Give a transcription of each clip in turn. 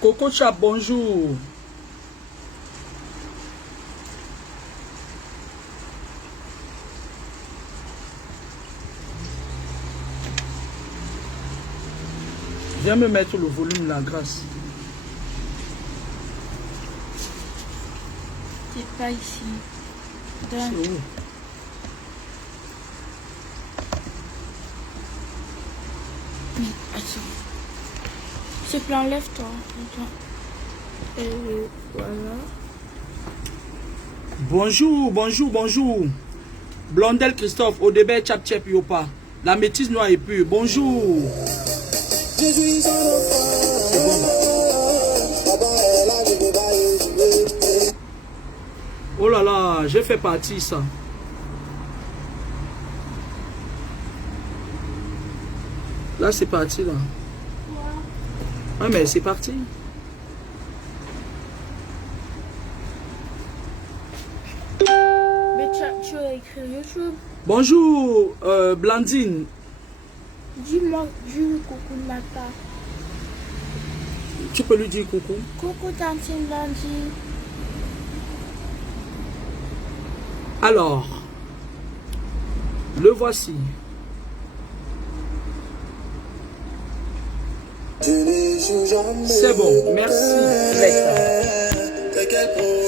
Coco Chap, bonjour. Viens me mettre le volume, la grâce. C'est pas ici. C'est où? Attends. S'il te plaît, enlève-toi. Voilà. Bonjour, bonjour, bonjour. Blondel Christophe, Odebert Chap Chap Yopa. La métisse noire et pure. Bonjour. C'est bon. Oh là là, j'ai fait partie ça. Là, c'est parti là. Ah, mais c'est parti. Mais tu as écrit YouTube. Bonjour, Blandine. Dis-moi, dis-lui coucou de ma part. Tu peux lui dire coucou. Coucou tantine Lundi. Alors, le voici. C'est bon, merci.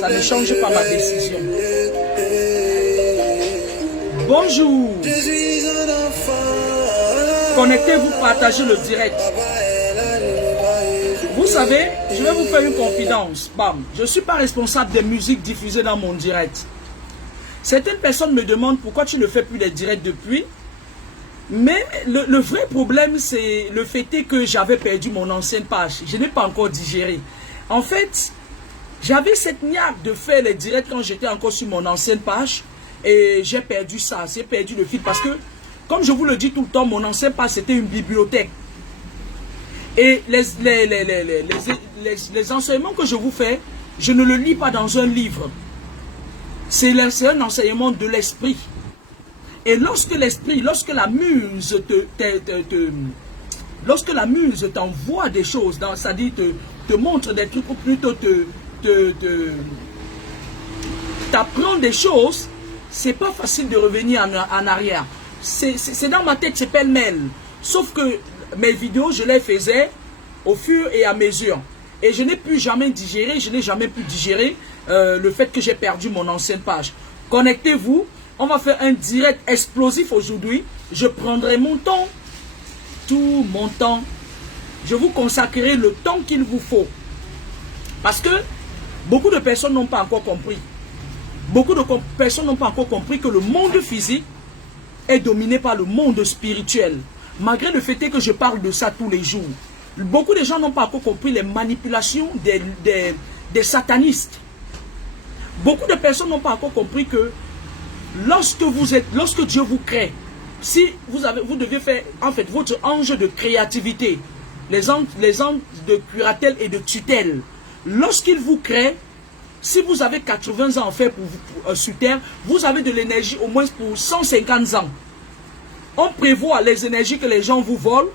Ça ne change pas ma décision. Bonjour. Connectez-vous, partagez le direct. Vous savez, je vais vous faire une confidence. Bam. Je ne suis pas responsable des musiques diffusées dans mon direct. Certaines personnes me demandent pourquoi tu ne fais plus les directs depuis. Mais le vrai problème, c'est le fait que j'avais perdu mon ancienne page. Je n'ai pas encore digéré. En fait, j'avais cette niaque de faire les directs quand j'étais encore sur mon ancienne page. Et j'ai perdu ça. J'ai perdu le fil parce que, comme je vous le dis tout le temps, mon ancienne page, c'était une bibliothèque. Et les enseignements que je vous fais, je ne le lis pas dans un livre. C'est un enseignement de l'esprit. Et lorsque l'esprit, lorsque la muse lorsque la muse t'envoie des choses, c'est-à-dire te montre des trucs ou plutôt t'apprend des choses, c'est pas facile de revenir en arrière. C'est dans ma tête, c'est pêle-mêle. Sauf que mes vidéos, je les faisais au fur et à mesure. Et je n'ai plus jamais digéré, je n'ai jamais pu digérer le fait que j'ai perdu mon ancienne page. Connectez-vous, on va faire un direct explosif aujourd'hui. Je prendrai mon temps, tout mon temps. Je vous consacrerai le temps qu'il vous faut. Parce que beaucoup de personnes n'ont pas encore compris. Beaucoup de personnes n'ont pas encore compris que le monde physique est dominé par le monde spirituel. Malgré le fait que je parle de ça tous les jours. Beaucoup de gens n'ont pas encore compris les manipulations des satanistes. Beaucoup de personnes n'ont pas encore compris que lorsque Dieu vous crée, si vous devez faire en fait votre ange de créativité, les anges de curatelle et de tutelle, lorsqu'il vous crée, si vous avez 80 ans en fait sur terre, vous avez de l'énergie au moins pour 150 ans. On prévoit les énergies que les gens vous volent,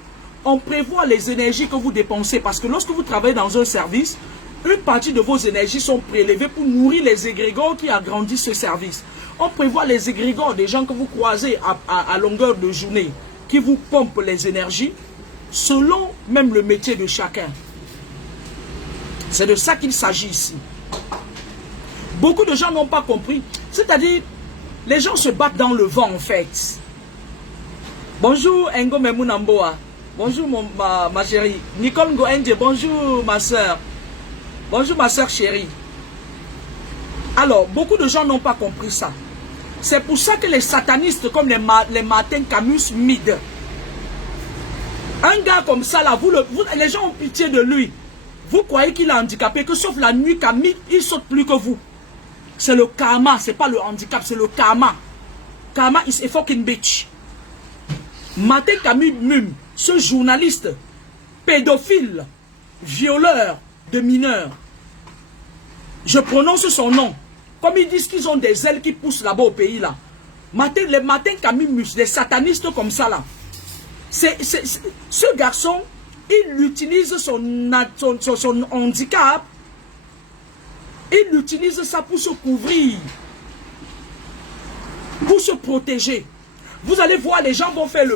on prévoit les énergies que vous dépensez, parce que lorsque vous travaillez dans un service, une partie de vos énergies sont prélevées pour nourrir les égrégores qui agrandissent ce service. On prévoit les égrégores des gens que vous croisez à longueur de journée, qui vous pompent les énergies, selon même le métier de chacun. C'est de ça qu'il s'agit ici. Beaucoup de gens n'ont pas compris. C'est-à-dire, les gens se battent dans le vent en fait. Bonjour Ngo Memunamboa. Bonjour ma chérie. Nicole Ngoenge, bonjour ma soeur. Bonjour ma soeur chérie. Alors, beaucoup de gens n'ont pas compris ça. C'est pour ça que les satanistes comme les Martin Camus Mide. Un gars comme ça là, les gens ont pitié de lui. Vous croyez qu'il est handicapé, que sauf la nuit Camille, il saute plus que vous. C'est le karma, c'est pas le handicap, c'est le karma. Karma is a fucking bitch. Martin Camus Mum, ce journaliste, pédophile, violeur de mineurs. Je prononce son nom. Comme ils disent qu'ils ont des ailes qui poussent là-bas au pays là. Les Martin Camus Mus, les satanistes comme ça là. Ce garçon, il utilise son handicap, il utilise ça pour se couvrir, pour se protéger. Vous allez voir, les gens vont faire le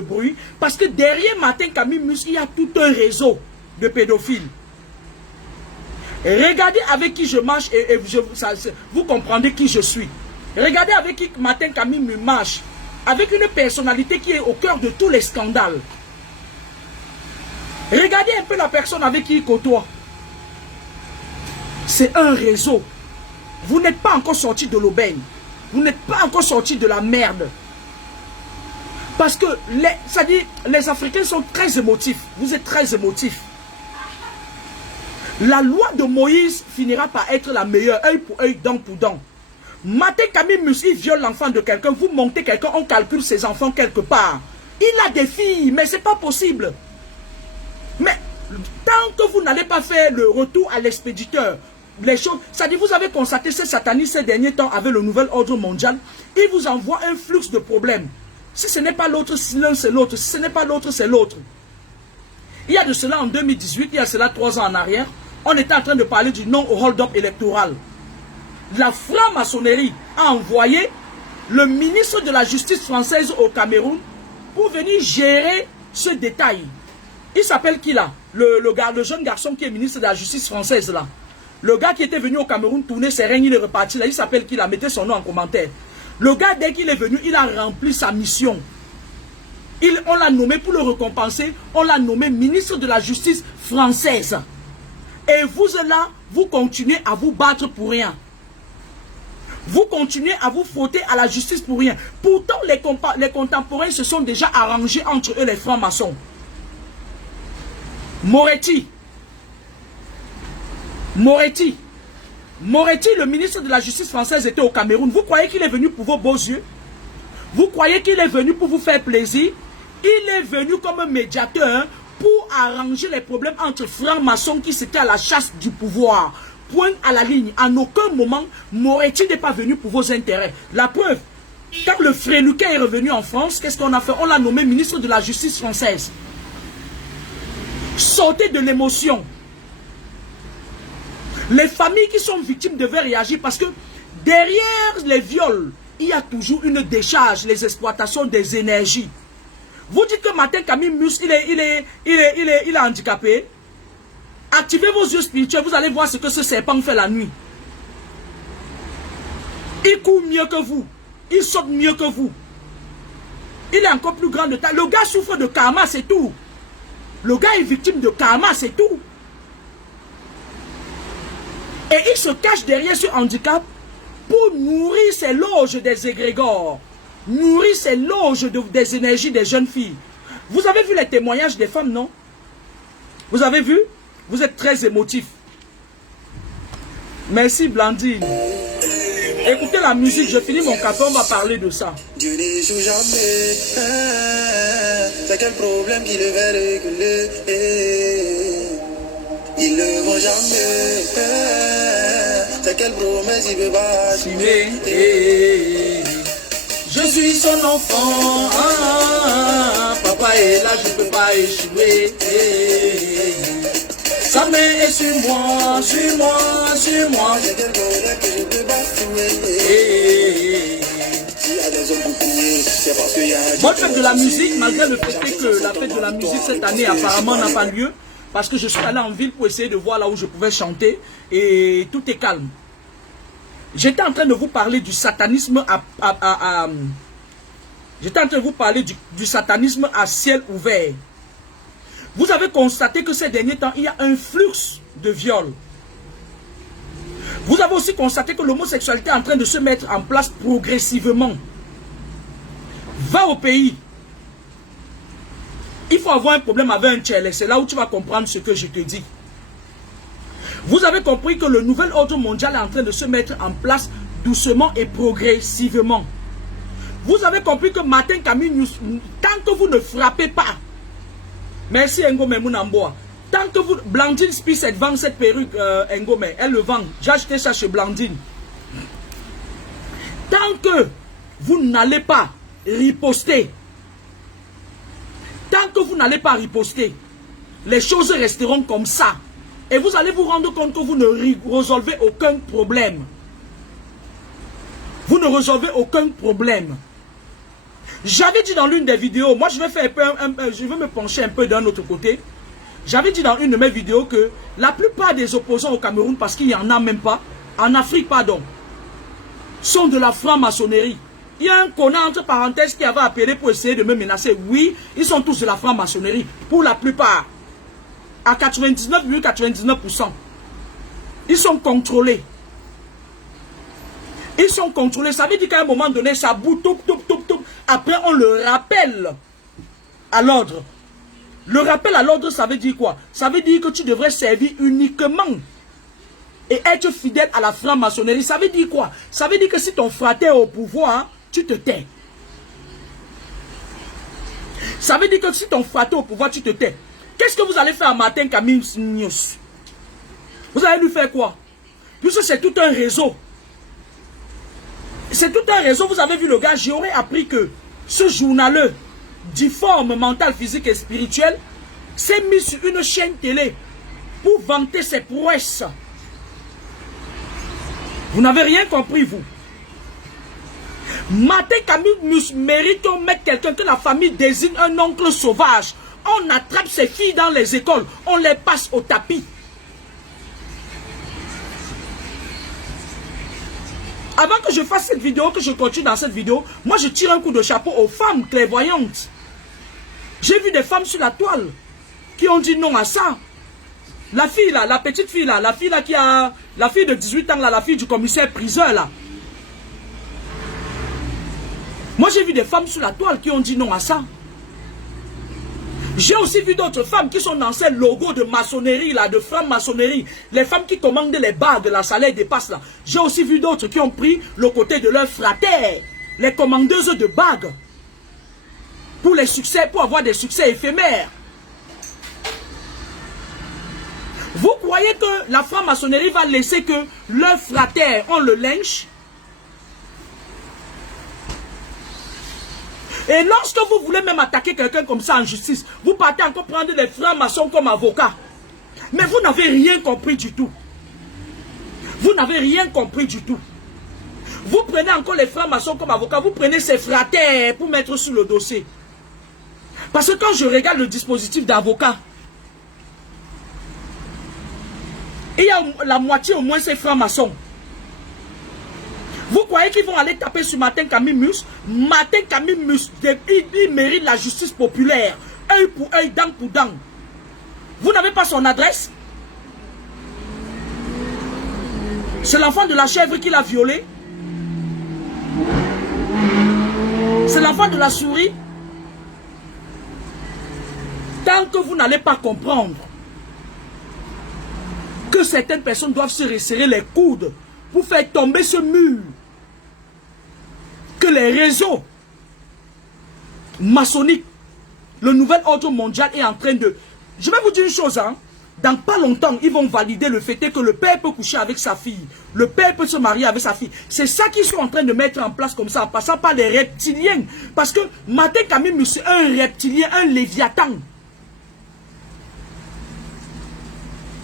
bruit, parce que derrière Martin Camille Mus, il y a tout un réseau de pédophiles. Regardez avec qui je marche et vous comprendrez qui je suis. Regardez avec qui Martin Camille me marche, avec une personnalité qui est au cœur de tous les scandales. Regardez un peu la personne avec qui il côtoie. C'est un réseau. Vous n'êtes pas encore sorti de l'aubaine. Vous n'êtes pas encore sorti de la merde. Parce que les Africains sont très émotifs. Vous êtes très émotifs. La loi de Moïse finira par être la meilleure, œil pour œil, dent pour dent. Martin Camille Mus, il viole l'enfant de quelqu'un, vous montez quelqu'un, on calcule ses enfants quelque part. Il a des filles, mais c'est pas possible. Mais tant que vous n'allez pas faire le retour à l'expéditeur, les choses, c'est-à-dire vous avez constaté ces satanistes ces derniers temps avec le nouvel ordre mondial, il vous envoie un flux de problèmes. Si ce n'est pas l'autre, l'un c'est l'autre, si ce n'est pas l'autre, c'est l'autre. Il y a de cela en 2018, il y a cela 3 ans en arrière, on était en train de parler du non au hold-up électoral. La franc-maçonnerie a envoyé le ministre de la justice française au Cameroun pour venir gérer ce détail. Il s'appelle qui là? Le jeune garçon qui est ministre de la justice française là. Le gars qui était venu au Cameroun tourner ses règnes, il est reparti là. Il s'appelle qui là? Mettez son nom en commentaire. Le gars, dès qu'il est venu, il a rempli sa mission. On l'a nommé pour le récompenser. On l'a nommé ministre de la justice française. Et vous là, vous continuez à vous battre pour rien. Vous continuez à vous frotter à la justice pour rien. Pourtant, les contemporains se sont déjà arrangés entre eux, les francs-maçons. Moretti, le ministre de la justice française, était au Cameroun. Vous croyez qu'il est venu pour vos beaux yeux? Vous croyez qu'il est venu pour vous faire plaisir? Il est venu comme un médiateur pour arranger les problèmes entre francs-maçons qui s'étaient à la chasse du pouvoir. Point à la ligne. En aucun moment, Moretti n'est pas venu pour vos intérêts. La preuve, quand le Fréluquet est revenu en France, qu'est-ce qu'on a fait? On l'a nommé ministre de la justice française. Sortez de l'émotion. Les familles qui sont victimes devaient réagir parce que derrière les viols, il y a toujours une décharge, les exploitations des énergies. Vous dites que Martin Camille Mus, il est handicapé. Activez vos yeux spirituels, vous allez voir ce que ce serpent fait la nuit. Il court mieux que vous. Il saute mieux que vous. Il est encore plus grand de taille. Le gars souffre de karma, c'est tout. Le gars est victime de karma, c'est tout. Et il se cache derrière ce handicap pour nourrir ses loges des égrégores. Nourrir ses loges des énergies des jeunes filles. Vous avez vu les témoignages des femmes, non? Vous avez vu? Vous êtes très émotifs. Merci Blandine. Écoutez la musique, je finis mon café, on va parler de ça. Dieu n'y joue jamais. C'est quel problème qu'il devait régler. Ils ne vont jamais. C'est quelle promesse il veut pas assumer. Je suis son enfant. Papa est là, je ne peux pas échouer. Sa main est sur moi, sur moi, sur moi. C'est quel bonheur que je peux pas trouver. S'il y a des hommes pour prier, c'est parce qu'il y a un... Bonne fête de la musique, malgré le fait que la fête de la musique cette année apparemment n'a pas lieu. Parce que je suis allé en ville pour essayer de voir là où je pouvais chanter. Et tout est calme. J'étais en train de vous parler du satanisme J'étais en train de vous parler du satanisme à ciel ouvert. Vous avez constaté que ces derniers temps, il y a un flux de viols. Vous avez aussi constaté que l'homosexualité est en train de se mettre en place progressivement. Va au pays. Il faut avoir un problème avec un tchèle. C'est là où tu vas comprendre ce que je te dis. Vous avez compris que le nouvel ordre mondial est en train de se mettre en place doucement et progressivement. Vous avez compris que Martin Camille, tant que vous ne frappez pas, merci Ngome Mounamboa, tant que vous, Blandine Spice, elle vend cette perruque, Ngome, elle le vend, j'ai acheté ça chez Blandine. Tant que vous n'allez pas riposter, tant que vous n'allez pas riposter, les choses resteront comme ça. Et vous allez vous rendre compte que vous ne résolvez aucun problème. Vous ne résolvez aucun problème. J'avais dit dans l'une des vidéos, moi je vais faire je vais me pencher un peu d'un autre côté. J'avais dit dans une de mes vidéos que la plupart des opposants au Cameroun, parce qu'il n'y en a même pas, en Afrique pardon, sont de la franc-maçonnerie. Il y a un connard entre parenthèses qui avait appelé pour essayer de me menacer. Oui, ils sont tous de la franc-maçonnerie, pour la plupart. À 99,99%. Ils sont contrôlés. Ils sont contrôlés. Ça veut dire qu'à un moment donné, ça bout, toup. Après, on le rappelle à l'ordre. Le rappel à l'ordre, ça veut dire quoi? Ça veut dire que tu devrais servir uniquement et être fidèle à la franc-maçonnerie. Ça veut dire quoi? Ça veut dire que si ton frère est au pouvoir, tu te tais. Ça veut dire que si ton frère est au pouvoir, tu te tais. Qu'est-ce que vous allez faire à Martin Camille News? Vous allez lui faire quoi? Puisque c'est tout un réseau. C'est tout un réseau. Vous avez vu le gars, j'aurais appris que ce journaleux difforme mental, physique et spirituel s'est mis sur une chaîne télé pour vanter ses prouesses. Vous n'avez rien compris, vous. Martin Camille mérite qu'on mette quelqu'un que la famille désigne un oncle sauvage. On attrape ses filles dans les écoles, on les passe au tapis. Avant que je fasse cette vidéo, que je continue dans cette vidéo, moi je tire un coup de chapeau aux femmes clairvoyantes. J'ai vu des femmes sur la toile qui ont dit non à ça. La fille là, la petite fille là, la fille là qui a, la fille de 18 ans là, la fille du commissaire priseur là. Moi j'ai vu des femmes sur la toile qui ont dit non à ça. J'ai aussi vu d'autres femmes qui sont dans ces logos de maçonnerie là, de franc-maçonnerie. Les femmes qui commandent les bagues, la salaire dépasse là. J'ai aussi vu d'autres qui ont pris le côté de leurs fratères, les commandeuses de bagues. Pour les succès, pour avoir des succès éphémères. Vous croyez que la franc-maçonnerie va laisser que leurs fratères ont le linge? Et lorsque vous voulez même attaquer quelqu'un comme ça en justice, vous partez encore prendre des francs-maçons comme avocats. Mais vous n'avez rien compris du tout. Vous n'avez rien compris du tout. Vous prenez encore les francs-maçons comme avocats, vous prenez ces fratères pour mettre sur le dossier. Parce que quand je regarde le dispositif d'avocat, il y a la moitié au moins ces francs-maçons. Vous croyez qu'ils vont aller taper sur Martin Camille Mus? Martin Camille Mus, il mérite la justice populaire. Œil pour œil, dent pour dent. Vous n'avez pas son adresse? C'est l'enfant de la chèvre qui l'a violé? C'est l'enfant de la souris? Tant que vous n'allez pas comprendre que certaines personnes doivent se resserrer les coudes pour faire tomber ce mur, que les réseaux maçonniques, le nouvel ordre mondial est en train de... Je vais vous dire une chose, hein. Dans pas longtemps, ils vont valider le fait que le père peut coucher avec sa fille. Le père peut se marier avec sa fille. C'est ça qu'ils sont en train de mettre en place comme ça, en passant par les reptiliens. Parce que Martin Camille, c'est un reptilien, un léviathan.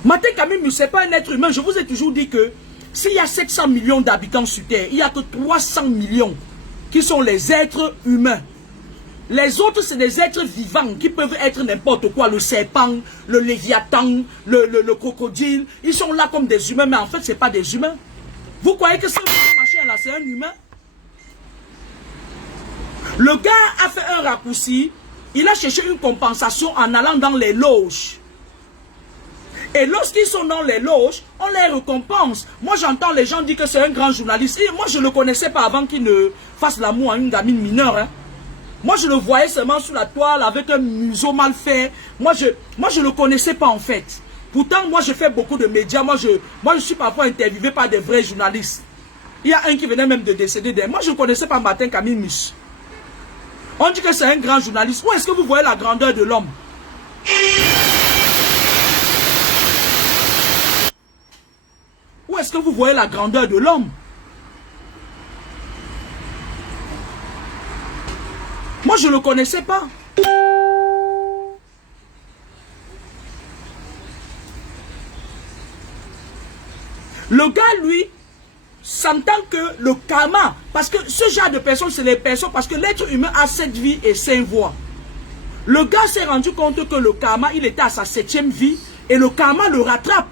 Martin Camille, ce n'est pas un être humain. Je vous ai toujours dit que s'il y a 700 millions d'habitants sur Terre, il n'y a que 300 millions qui sont les êtres humains. Les autres, c'est des êtres vivants qui peuvent être n'importe quoi. Le serpent, le léviathan, le crocodile. Ils sont là comme des humains, mais en fait, ce n'est pas des humains. Vous croyez que ce machin-là, c'est un humain? Le gars a fait un raccourci. Il a cherché une compensation en allant dans les loges. Et lorsqu'ils sont dans les loges, on les récompense. Moi, j'entends les gens dire que c'est un grand journaliste. Et moi, je ne le connaissais pas avant qu'il ne fasse l'amour à une gamine mineure. Hein. Moi, je le voyais seulement sous la toile avec un museau mal fait. Moi, je ne le connaissais pas en fait. Pourtant, moi, je fais beaucoup de médias. Moi, je suis parfois interviewé par des vrais journalistes. Il y a un qui venait même de décéder. Moi, je ne connaissais pas Martin Camille Mus. On dit que c'est un grand journaliste. Où est-ce que vous voyez la grandeur de l'homme? Où est-ce que vous voyez la grandeur de l'homme? Moi, je ne le connaissais pas. Le gars, lui, s'entend que le karma, parce que ce genre de personnes, c'est les personnes, parce que l'être humain a 7 vies et 5 voies. Le gars s'est rendu compte que le karma, il était à sa 7e vie, et le karma le rattrape.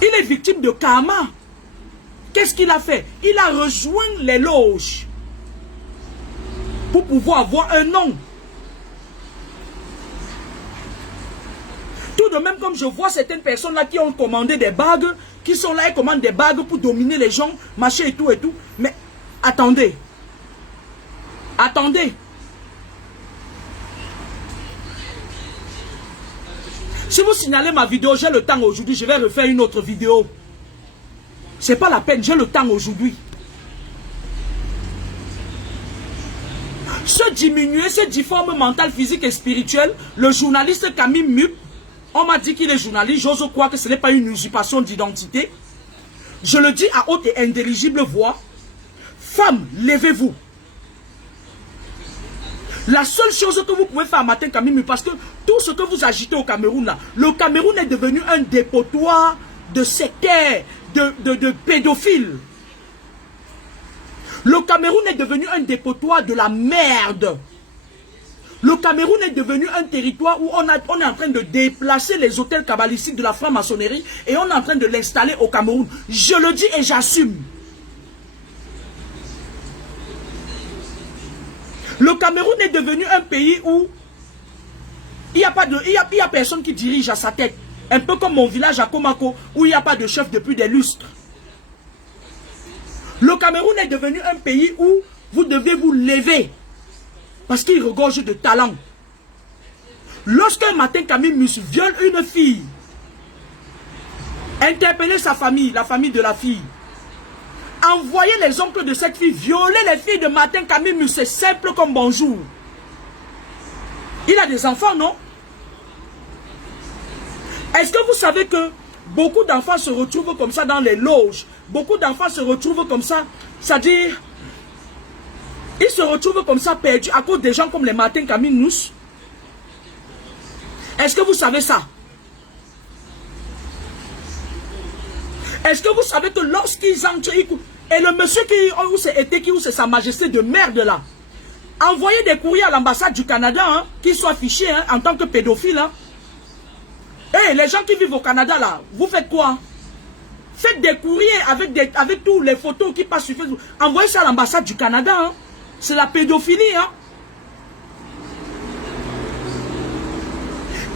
Il est victime de karma. Qu'est-ce qu'il a fait? Il a rejoint les loges pour pouvoir avoir un nom. Tout de même, comme je vois certaines personnes là qui ont commandé des bagues, qui sont là et commandent des bagues pour dominer les gens, machin et tout et tout. Mais attendez. Attendez. Si vous signalez ma vidéo, j'ai le temps aujourd'hui, je vais refaire une autre vidéo. C'est pas la peine, j'ai le temps aujourd'hui. Se diminuer, se difforme mental, physique et spirituel, le journaliste Camille Mup, on m'a dit qu'il est journaliste, j'ose croire que ce n'est pas une usurpation d'identité. Je le dis à haute et intelligible voix, femmes, levez-vous. La seule chose que vous pouvez faire matin, Camille Mup, parce que tout ce que vous agitez au Cameroun, là, le Cameroun est devenu un dépotoir de sectaires, de pédophiles. Le Cameroun est devenu un dépotoir de la merde. Le Cameroun est devenu un territoire où on est en train de déplacer les hôtels kabbalistiques de la franc-maçonnerie et on est en train de l'installer au Cameroun. Je le dis et j'assume. Le Cameroun est devenu un pays où il n'y a personne qui dirige à sa tête. Un peu comme mon village à Komako, où il n'y a pas de chef depuis des lustres. Le Cameroun est devenu un pays où vous devez vous lever. Parce qu'il regorge de talent. Lorsqu'un matin Camille Mus viole une fille, interpeller sa famille, la famille de la fille, envoyer les oncles de cette fille, violer les filles de matin Camille Mus, c'est simple comme bonjour. Il a des enfants, non? Est-ce que vous savez que beaucoup d'enfants se retrouvent comme ça dans les loges? Beaucoup d'enfants se retrouvent comme ça, c'est-à-dire, ils se retrouvent comme ça perdus à cause des gens comme les Martin Camille Nous. Est-ce que vous savez ça? Est-ce que vous savez que lorsqu'ils entrent, et le monsieur où c'est sa majesté de merde là, envoyer des courriers à l'ambassade du Canada, hein, qu'ils soient fichés hein, en tant que pédophiles. Hein. Hey, les gens qui vivent au Canada là, vous faites quoi? Faites des courriers avec toutes les photos qui passent sur Facebook. Envoyez ça à l'ambassade du Canada. Hein. C'est la pédophilie. Hein.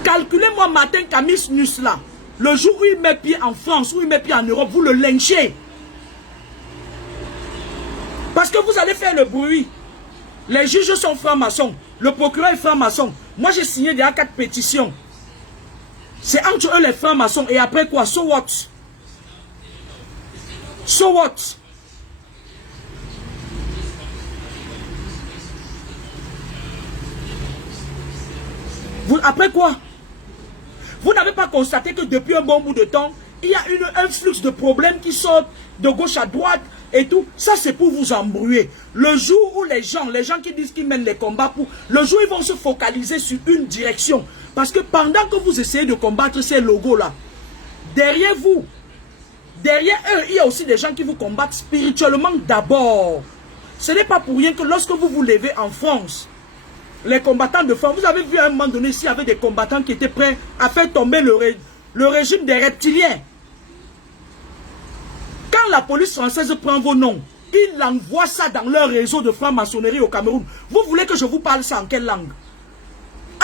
Calculez-moi matin Camis Nus là. Le jour où il met pied en France, où il met pied en Europe, vous le lynchez. Parce que vous allez faire le bruit. Les juges sont francs-maçons. Le procureur est franc-maçon. Moi j'ai signé déjà 4 pétitions. C'est entre eux les francs-maçons. Et après quoi? So what? So what? Après quoi? Vous n'avez pas constaté que depuis un bon bout de temps, il y a un flux de problèmes qui sortent de gauche à droite et tout. Ça, c'est pour vous embrouiller. Le jour où les gens qui disent qu'ils mènent les combats, le jour où ils vont se focaliser sur une direction. Parce que pendant que vous essayez de combattre ces logos-là, derrière vous, derrière eux, il y a aussi des gens qui vous combattent spirituellement d'abord. Ce n'est pas pour rien que lorsque vous vous levez en France, les combattants de France, vous avez vu à un moment donné ici, il y avait des combattants qui étaient prêts à faire tomber le régime des reptiliens. Quand la police française prend vos noms, ils envoient ça dans leur réseau de franc-maçonnerie au Cameroun. Vous voulez que je vous parle ça en quelle langue?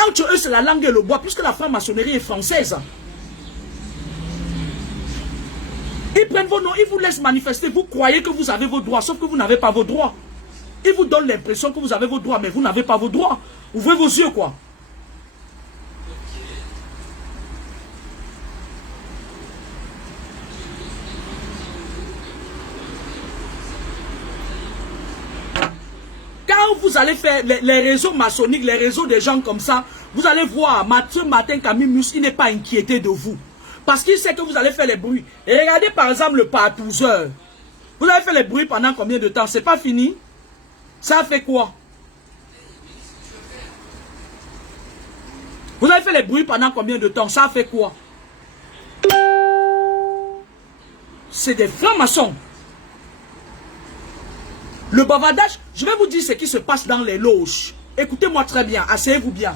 Entre eux, c'est la langue et le bois, puisque la franc-maçonnerie est française. Ils prennent vos noms, ils vous laissent manifester. Vous croyez que vous avez vos droits, sauf que vous n'avez pas vos droits. Ils vous donnent l'impression que vous avez vos droits, mais vous n'avez pas vos droits. Ouvrez vos yeux, quoi. Quand vous allez faire les réseaux maçonniques, les réseaux des gens comme ça, vous allez voir, Mathieu Martin Camille Mus, il n'est pas inquiété de vous. Parce qu'il sait que vous allez faire les bruits. Et regardez par exemple le partouzeur. Vous avez fait les bruits pendant combien de temps? C'est pas fini? Ça fait quoi? Vous avez fait les bruits pendant combien de temps? Ça fait quoi? c'est des francs-maçons. Le bavardage, je vais vous dire ce qui se passe dans les loges. Écoutez-moi très bien, asseyez-vous bien.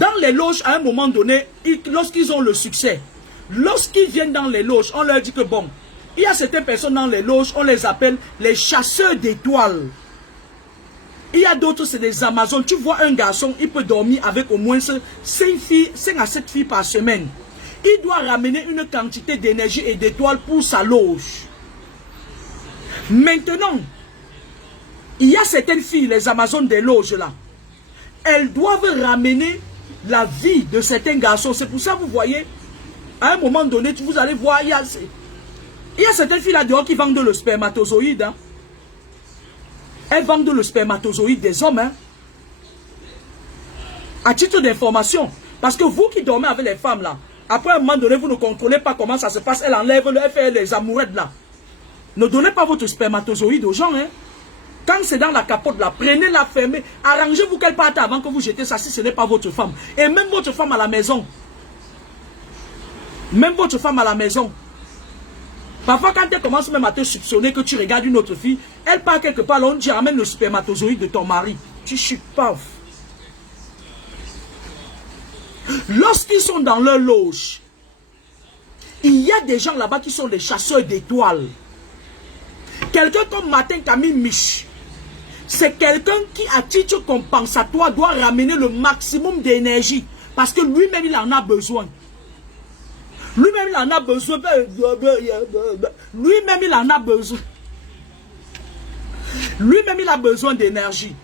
Dans les loges, à un moment donné, lorsqu'ils ont le succès, lorsqu'ils viennent dans les loges, on leur dit que bon, il y a certaines personnes dans les loges, on les appelle les chasseurs d'étoiles. Il y a d'autres, c'est des Amazones. Tu vois un garçon, il peut dormir avec au moins 5 à 7 filles par semaine. Il doit ramener une quantité d'énergie et d'étoiles pour sa loge. Maintenant, il y a certaines filles, les Amazones des loges là, elles doivent ramener la vie de certains garçons. C'est pour ça que vous voyez, à un moment donné, vous allez voir, il y a certaines filles là dehors qui vendent le spermatozoïde. Hein. Elles vendent le spermatozoïde des hommes. Hein. À titre d'information. Parce que vous qui dormez avec les femmes là, après un moment donné, vous ne contrôlez pas comment ça se passe. Elle enlève, elle fait les amourettes là. Ne donnez pas votre spermatozoïde aux gens. Hein. Quand c'est dans la capote là, prenez-la, fermez. Arrangez-vous qu'elle parte avant que vous jetez ça si ce n'est pas votre femme. Et même votre femme à la maison. Même votre femme à la maison. Parfois, quand elle commence même à te soupçonner que tu regardes une autre fille, elle part quelque part, là, on dit ramène le spermatozoïde de ton mari. Tu chutes pas. Lorsqu'ils sont dans leur loge, il y a des gens là-bas qui sont des chasseurs d'étoiles. Quelqu'un comme Martin Camille Mich, c'est quelqu'un qui, à titre compensatoire, doit ramener le maximum d'énergie. Parce que lui-même, il en a besoin. Lui-même, il en a besoin. Lui-même, il en a besoin. Lui-même, il a besoin d'énergie.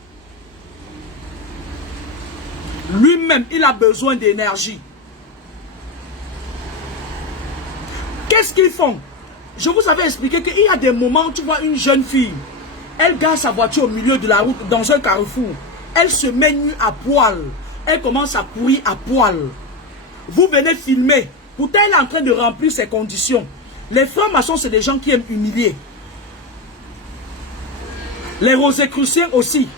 Lui-même, il a besoin d'énergie. Qu'est-ce qu'ils font? Je vous avais expliqué qu'il y a des moments où tu vois une jeune fille. Elle gare sa voiture au milieu de la route, dans un carrefour. Elle se met nue à poil. Elle commence à courir à poil. Vous venez filmer. Pourtant, elle est en train de remplir ses conditions. Les francs-maçons, c'est des gens qui aiment humilier. Les Rosicruciens aussi.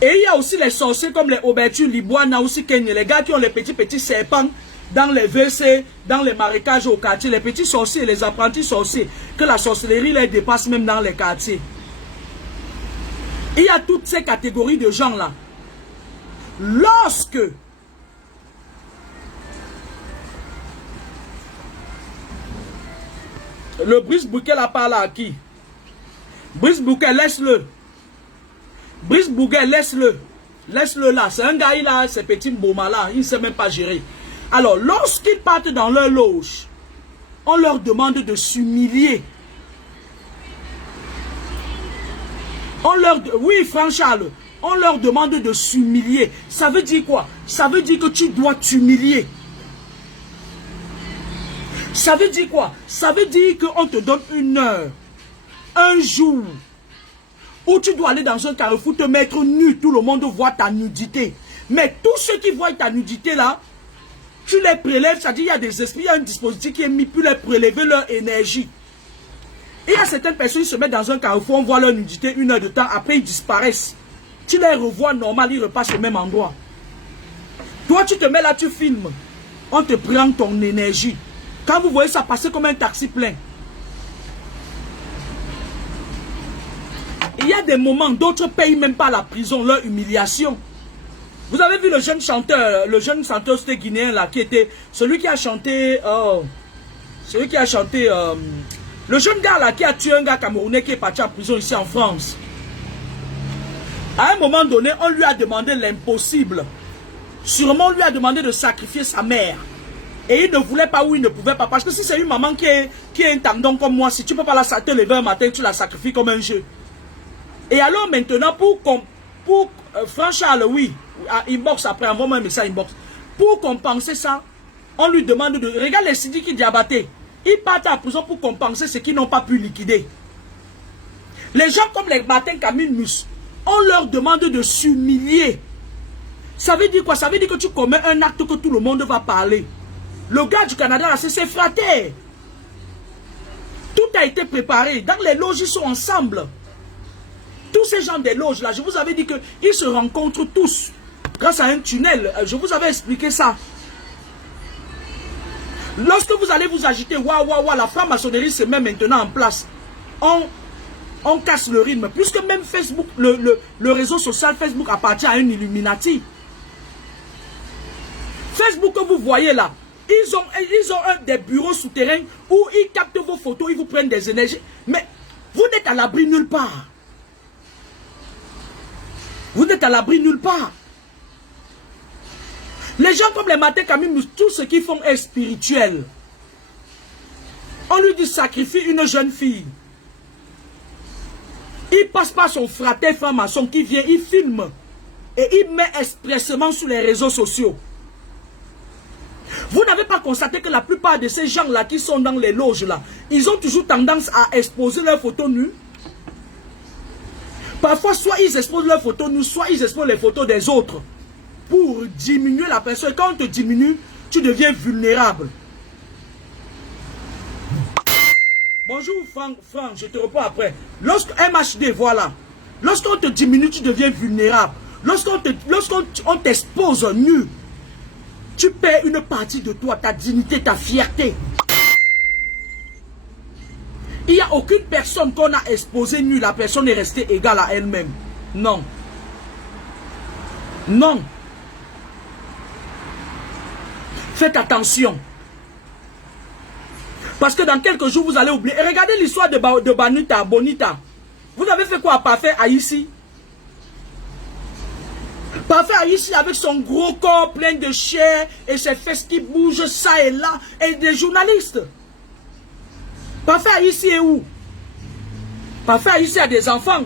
Et il y a aussi les sorciers comme les Obertu, Liboana, aussi Kenya, les gars qui ont les petits serpents dans les WC, dans les marécages au quartier, les petits sorciers, les apprentis sorciers, que la sorcellerie les dépasse même dans les quartiers. Il y a toutes ces catégories de gens là. Lorsque le Brice Bouquet la parle à qui? Brice Bouquet, laisse-le. Brice Bouquet, laisse-le. Laisse-le là. C'est un gars, il a ses petits baumas là. Il ne sait même pas gérer. Alors, lorsqu'ils partent dans leur loge, on leur demande de s'humilier. Oui, Franck Charles, on leur demande de s'humilier. Ça veut dire quoi? Ça veut dire que tu dois t'humilier. Ça veut dire quoi? Ça veut dire qu'on te donne une heure, un jour, où tu dois aller dans un carrefour, te mettre nu, tout le monde voit ta nudité. Mais tous ceux qui voient ta nudité là, tu les prélèves, c'est-à-dire il y a des esprits, il y a un dispositif qui est mis pour les prélever leur énergie. Et il y a certaines personnes qui se mettent dans un carrefour, on voit leur nudité une heure de temps, après ils disparaissent. Tu les revois normal, ils repassent au même endroit. Toi, tu te mets là, tu filmes. On te prend ton énergie. Quand vous voyez ça passer comme un taxi plein. Il y a des moments, d'autres payent même pas la prison, leur humiliation. Vous avez vu le jeune chanteur c'était guinéen là, qui était celui qui a chanté, le jeune gars là qui a tué un gars camerounais qui est parti en prison ici en France. À un moment donné, on lui a demandé l'impossible. Sûrement, on lui a demandé de sacrifier sa mère. Et il ne voulait pas ou il ne pouvait pas. Parce que si c'est une maman qui est un tendon comme moi, si tu ne peux pas la te lever un matin, tu la sacrifies comme un jeu. Et alors maintenant, pour Franck Charles, oui, à inbox après, envoie-moi un message inbox. Pour compenser ça, on lui demande de... Regarde les Sidiki Diabaté. Ils partent à prison pour compenser ce qu'ils n'ont pas pu liquider. Les gens comme les Martin Camille Mus, on leur demande de s'humilier. Ça veut dire quoi? Ça veut dire que tu commets un acte que tout le monde va parler. Le gars du Canada, là, c'est ses fratés. Tout a été préparé. Dans les loges, ils sont ensemble. Tous ces gens des loges, là, je vous avais dit qu'ils se rencontrent tous. grâce à un tunnel. Je vous avais expliqué ça. Lorsque vous allez vous agiter, waouh, waouh, waouh, la franc-maçonnerie se met maintenant en place. On casse le rythme. Puisque même Facebook, le réseau social Facebook appartient à un Illuminati. Facebook que vous voyez là, ils ont des bureaux souterrains où ils captent vos photos, ils vous prennent des énergies. Mais vous n'êtes à l'abri nulle part. Vous n'êtes à l'abri nulle part. Les gens comme les Maté Kamim, tout ce qu'ils font est spirituel. On lui dit sacrifie une jeune fille. Il passe par son frère franc-maçon qui vient, il filme. Et il met expressément sur les réseaux sociaux. Vous n'avez pas constaté que la plupart de ces gens-là qui sont dans les loges là, ils ont toujours tendance à exposer leurs photos nues. Parfois, soit ils exposent leurs photos nues, soit ils exposent les photos des autres. Pour diminuer la personne. Et quand on te diminue, tu deviens vulnérable. Bonjour Franck, je te reprends après. Lorsque MHD, voilà. Lorsqu'on te diminue, tu deviens vulnérable. Lorsqu'on t'expose nu, tu perds une partie de toi, ta dignité, ta fierté. Il n'y a aucune personne qu'on a exposée nue, la personne est restée égale à elle-même. Non. Non. Faites attention. Parce que dans quelques jours, vous allez oublier. Et regardez l'histoire de Bonita. Vous avez fait quoi à Parfait Haïssi? Parfait Haïssi avec son gros corps plein de chair et ses fesses qui bougent ça et là. Et des journalistes. Parfait Haïssi est où? Parfait Haïssi a des enfants.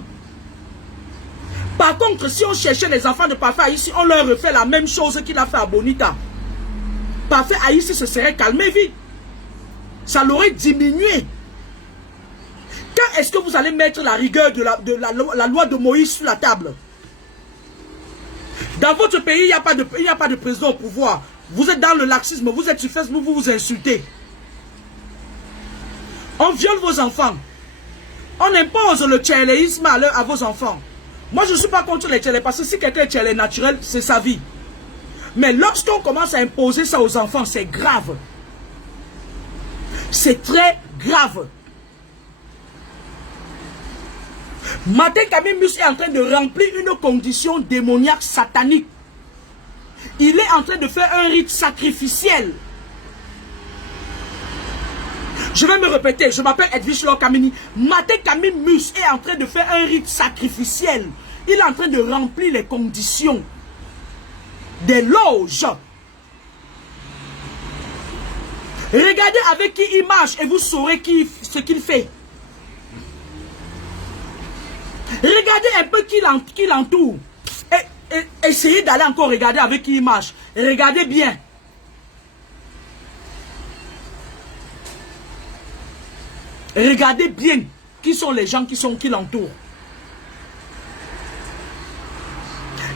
Par contre, si on cherchait les enfants de Parfait Haïssi, on leur refait la même chose qu'il a fait à Bonita. Parfait Haïssi se serait calmé vite. Ça l'aurait diminué. Quand est-ce que vous allez mettre la rigueur de la loi de Moïse sur la table? Dans votre pays, il n'y a pas de président au pouvoir. Vous êtes dans le laxisme, vous êtes sur Facebook, vous vous insultez. On viole vos enfants. On impose le tchéléisme à vos enfants. Moi, je ne suis pas contre les tchelés, parce que si quelqu'un est tchelé naturel, c'est sa vie. Mais lorsqu'on commence à imposer ça aux enfants, c'est grave. C'est très grave. Maté Kamimus est en train de remplir une condition démoniaque satanique. Il est en train de faire un rite sacrificiel. Je vais me répéter, je m'appelle Edwige Laure Kamini. Maté Kamimus est en train de faire un rite sacrificiel. Il est en train de remplir les conditions des loges. Regardez avec qui il marche et vous saurez ce qu'il fait. Regardez un peu qui l'entoure. Et essayez d'aller encore regarder avec qui il marche. Regardez bien. Regardez bien qui sont les gens qui l'entourent.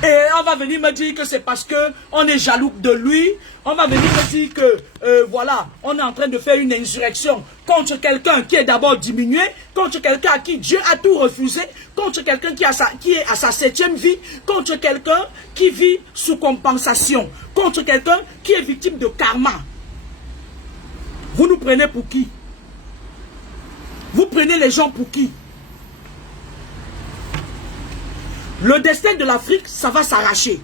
Et on va venir me dire que c'est parce qu'on est jaloux de lui. On va venir me dire que, voilà, on est en train de faire une insurrection contre quelqu'un qui est d'abord diminué, contre quelqu'un à qui Dieu a tout refusé, contre quelqu'un qui est à sa 7e vie, contre quelqu'un qui vit sous compensation, contre quelqu'un qui est victime de karma. Vous nous prenez pour qui? Vous prenez les gens pour qui? Le destin de l'Afrique, ça va s'arracher.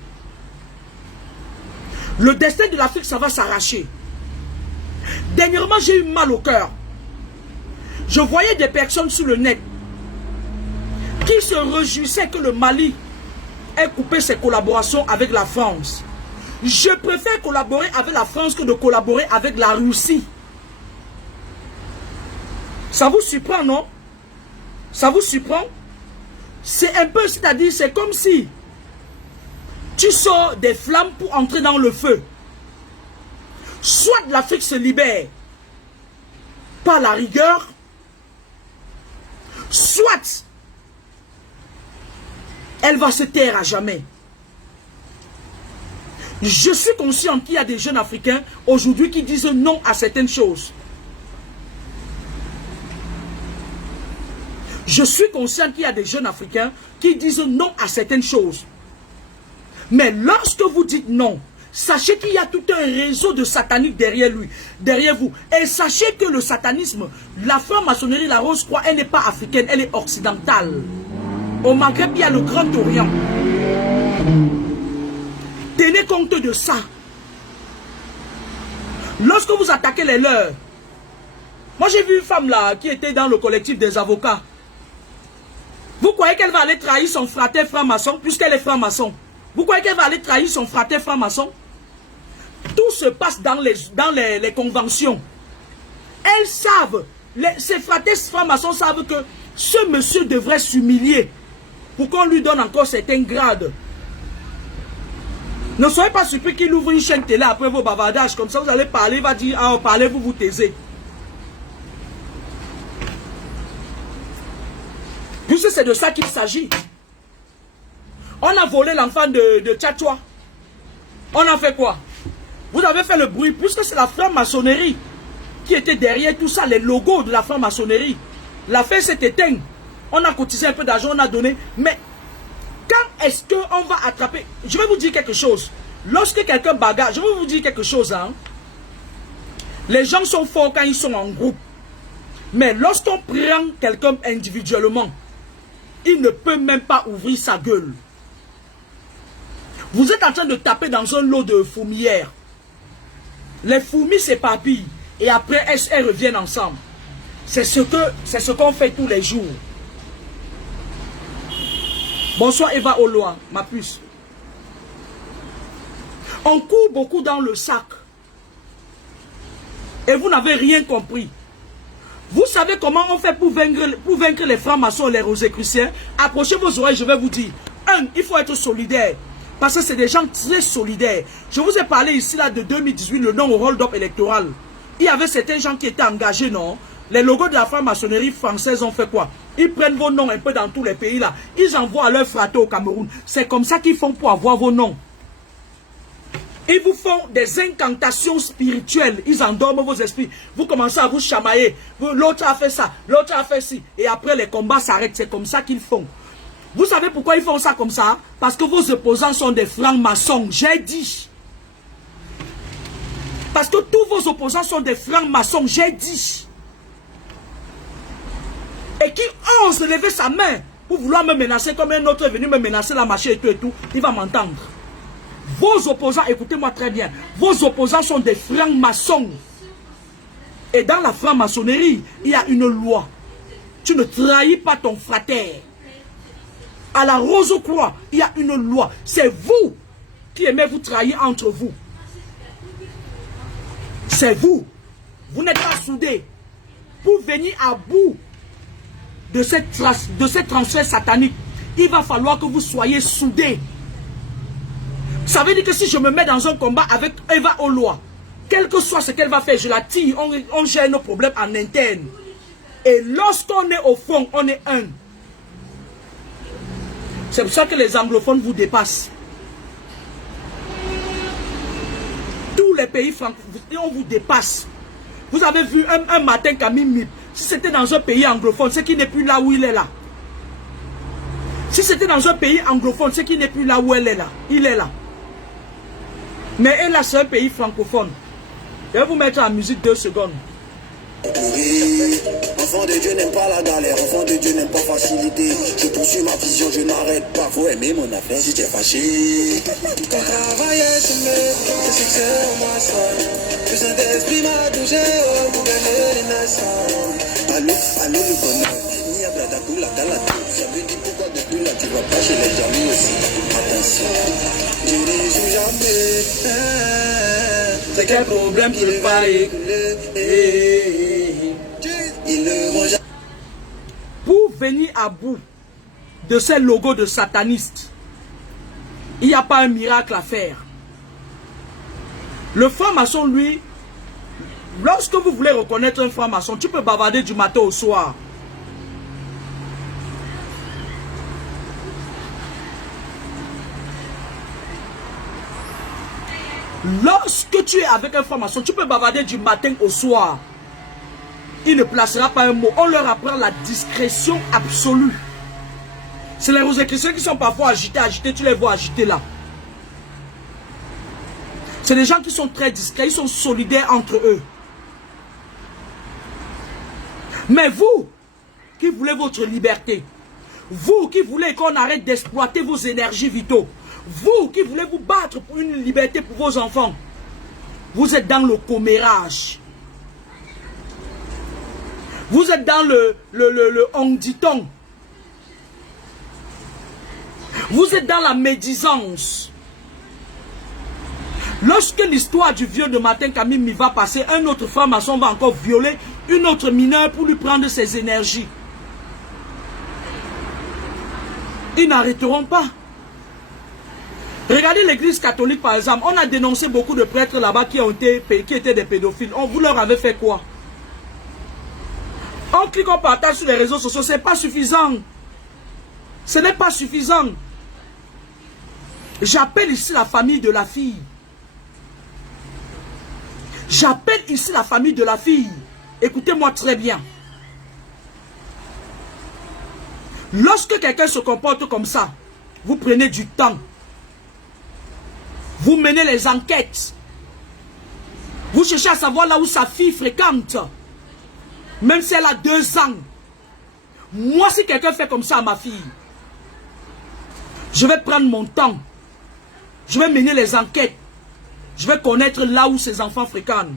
Le destin de l'Afrique, ça va s'arracher. Dernièrement, j'ai eu mal au cœur. Je voyais des personnes sur le net qui se réjouissaient que le Mali ait coupé ses collaborations avec la France. Je préfère collaborer avec la France que de collaborer avec la Russie. Ça vous surprend, non? Ça vous surprend? C'est un peu, c'est-à-dire, c'est comme si tu sors des flammes pour entrer dans le feu. Soit l'Afrique se libère par la rigueur, soit elle va se taire à jamais. Je suis conscient qu'il y a des jeunes Africains aujourd'hui qui disent non à certaines choses. Je suis conscient qu'il y a des jeunes Africains qui disent non à certaines choses. Mais lorsque vous dites non, sachez qu'il y a tout un réseau de sataniques derrière lui, derrière vous. Et sachez que le satanisme, la franc-maçonnerie, la Rose-Croix, elle n'est pas africaine, elle est occidentale. Au Maghreb, il y a le Grand Orient. Tenez compte de ça. Lorsque vous attaquez les leurs, moi j'ai vu une femme là qui était dans le collectif des avocats. Vous croyez qu'elle va aller trahir son frère franc-maçon puisqu'elle est franc-maçon? Vous croyez qu'elle va aller trahir son frère franc-maçon? Tout se passe dans les conventions. Elles savent, ces frères francs-maçons savent que ce monsieur devrait s'humilier pour qu'on lui donne encore certains grades. Ne soyez pas surpris qu'il ouvre une chaîne télé après vos bavardages. Comme ça, vous allez parler, il va dire, ah, parlez, vous vous taisez. Puisque c'est de ça qu'il s'agit. On a volé l'enfant de Tchatchoua. On a fait quoi? Vous avez fait le bruit, puisque c'est la franc-maçonnerie qui était derrière tout ça, les logos de la franc-maçonnerie. L'affaire s'est éteinte. On a cotisé un peu d'argent, on a donné. Mais quand est-ce qu'on va attraper? Je vais vous dire quelque chose. Lorsque quelqu'un bagarre, je vais vous dire quelque chose. Hein? Les gens sont forts quand ils sont en groupe. Mais lorsqu'on prend quelqu'un individuellement, il ne peut même pas ouvrir sa gueule. Vous êtes en train de taper dans un lot de fourmilières. Les fourmis s'éparpillent et après elles reviennent ensemble. C'est ce qu'on fait tous les jours. Bonsoir Eva Oloa, ma puce. On court beaucoup dans le sac. Et vous n'avez rien compris. Vous savez comment on fait pour vaincre les francs-maçons et les rosicruciens? Approchez vos oreilles, je vais vous dire. Il faut être solidaire. Parce que c'est des gens très solidaires. Je vous ai parlé ici là de 2018, le nom au hold-up électoral. Il y avait certains gens qui étaient engagés, non? Les logos de la franc-maçonnerie française ont fait quoi? Ils prennent vos noms un peu dans tous les pays là. Ils envoient à leur fraté au Cameroun. C'est comme ça qu'ils font pour avoir vos noms. Ils vous font des incantations spirituelles. Ils endorment vos esprits. Vous commencez à vous chamailler. L'autre a fait ça, l'autre a fait ci. Et après les combats s'arrêtent. C'est comme ça qu'ils font. Vous savez pourquoi ils font ça comme ça? Parce que vos opposants sont des francs-maçons. J'ai dit. Parce que tous vos opposants sont des francs-maçons. J'ai dit. Et qui ose lever sa main pour vouloir me menacer comme un autre est venu me menacer la machine et tout, il va m'entendre. Vos opposants, écoutez-moi très bien, vos opposants sont des francs-maçons. Et dans la franc-maçonnerie, il y a une loi. Tu ne trahis pas ton frater. À la Rose-Croix, il y a une loi. C'est vous qui aimez vous trahir entre vous. C'est vous. Vous n'êtes pas soudés. Pour venir à bout de cette transfert satanique, il va falloir que vous soyez soudés. Ça veut dire que si je me mets dans un combat avec Eva Oloa, quel que soit ce qu'elle va faire, je la tire, on gère nos problèmes en interne. Et lorsqu'on est au front, on est un. C'est pour ça que les anglophones vous dépassent. Tous les pays francophones, on vous dépasse. Vous avez vu un matin Camille Mip. Si c'était dans un pays anglophone, c'est qu'il n'est plus là où il est là. Si c'était dans un pays anglophone, c'est qu'il n'est plus là où elle est là. Il est là. Mais elle là, c'est un pays francophone. Je vais vous mettre en musique 2 secondes. Enfant de Dieu n'aime pas la galère, enfant de Dieu n'aime pas facilité. Je poursuis ma vision, je n'arrête pas. Faut aimer mon affaire si t'es fâché. Quand travailler sur le succès au maçon. Le Saint-Esprit m'a touché au gouvernement des nations. Allô le bonheur, il y a blada pour la galate. J'avais dit pourquoi depuis là tu vas pas chez les amis aussi. Attention, je ne joue jamais. C'est quel problème qui ne va écouler. Pour venir à bout de ces logos de satanistes, il n'y a pas un miracle à faire. Le franc-maçon, lui, lorsque vous voulez reconnaître un franc-maçon, tu peux bavarder du matin au soir. Lorsque tu es avec un franc-maçon, tu peux bavarder du matin au soir. Il ne placera pas un mot. On leur apprend la discrétion absolue. C'est les rosicruciens qui sont parfois agités, tu les vois agiter là. C'est des gens qui sont très discrets, ils sont solidaires entre eux. Mais vous, qui voulez votre liberté, vous qui voulez qu'on arrête d'exploiter vos énergies vitaux, vous qui voulez vous battre pour une liberté pour vos enfants, vous êtes dans le commérage. Vous êtes dans le on-dit-on. Vous êtes dans la médisance. Lorsque l'histoire du vieux de Martin Kamimi va passer, un autre franc-maçon va encore violer une autre mineure pour lui prendre ses énergies. Ils n'arrêteront pas. Regardez l'église catholique par exemple. On a dénoncé beaucoup de prêtres là-bas qui étaient des pédophiles. Vous leur avez fait quoi? On clique, on partage sur les réseaux sociaux. Ce n'est pas suffisant. Ce n'est pas suffisant. J'appelle ici la famille de la fille. J'appelle ici la famille de la fille. Écoutez-moi très bien. Lorsque quelqu'un se comporte comme ça, vous prenez du temps. Vous menez les enquêtes. Vous cherchez à savoir là où sa fille fréquente. Même si elle a 2 ans. Moi, si quelqu'un fait comme ça à ma fille, je vais prendre mon temps. Je vais mener les enquêtes. Je vais connaître là où ses enfants fréquentent.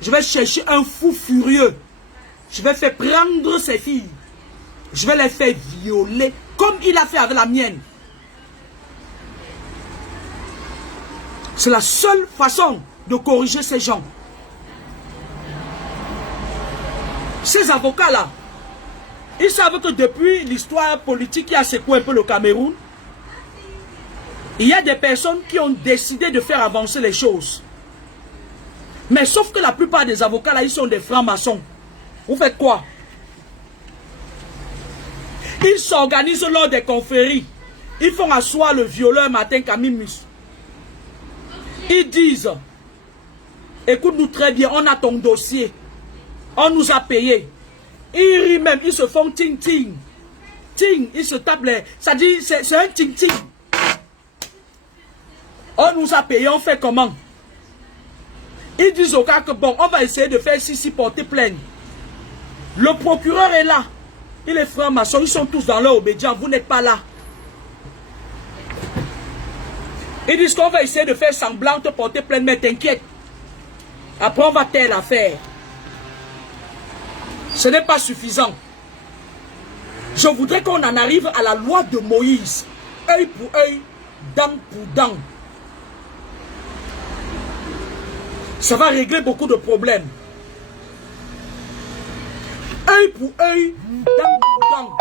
Je vais chercher un fou furieux. Je vais faire prendre ses filles. Je vais les faire violer comme il a fait avec la mienne. C'est la seule façon de corriger ces gens. Ces avocats-là, ils savent que depuis l'histoire politique qui a secoué un peu le Cameroun, il y a des personnes qui ont décidé de faire avancer les choses. Mais sauf que la plupart des avocats là, ils sont des francs-maçons. Vous faites quoi? Ils s'organisent lors des confréries. Ils font asseoir le violeur Martin Kamimi. Ils disent, écoute-nous très bien, on a ton dossier. On nous a payé. Ils rient même, ils se font ting-ting. Ting, ils se tapent les... Ça dit, c'est un ting-ting. On nous a payé, on fait comment? Ils disent au cas que bon, on va essayer de faire ici porter plainte. Le procureur est là. Il est franc-maçon, ils sont tous dans leur obédience, vous n'êtes pas là. Ils disent qu'on va essayer de faire semblant de porter plainte, mais t'inquiète. Après, on va taire l'affaire. Ce n'est pas suffisant. Je voudrais qu'on en arrive à la loi de Moïse. Œil pour œil, dent pour dent. Ça va régler beaucoup de problèmes. Œil pour œil, dent pour dent.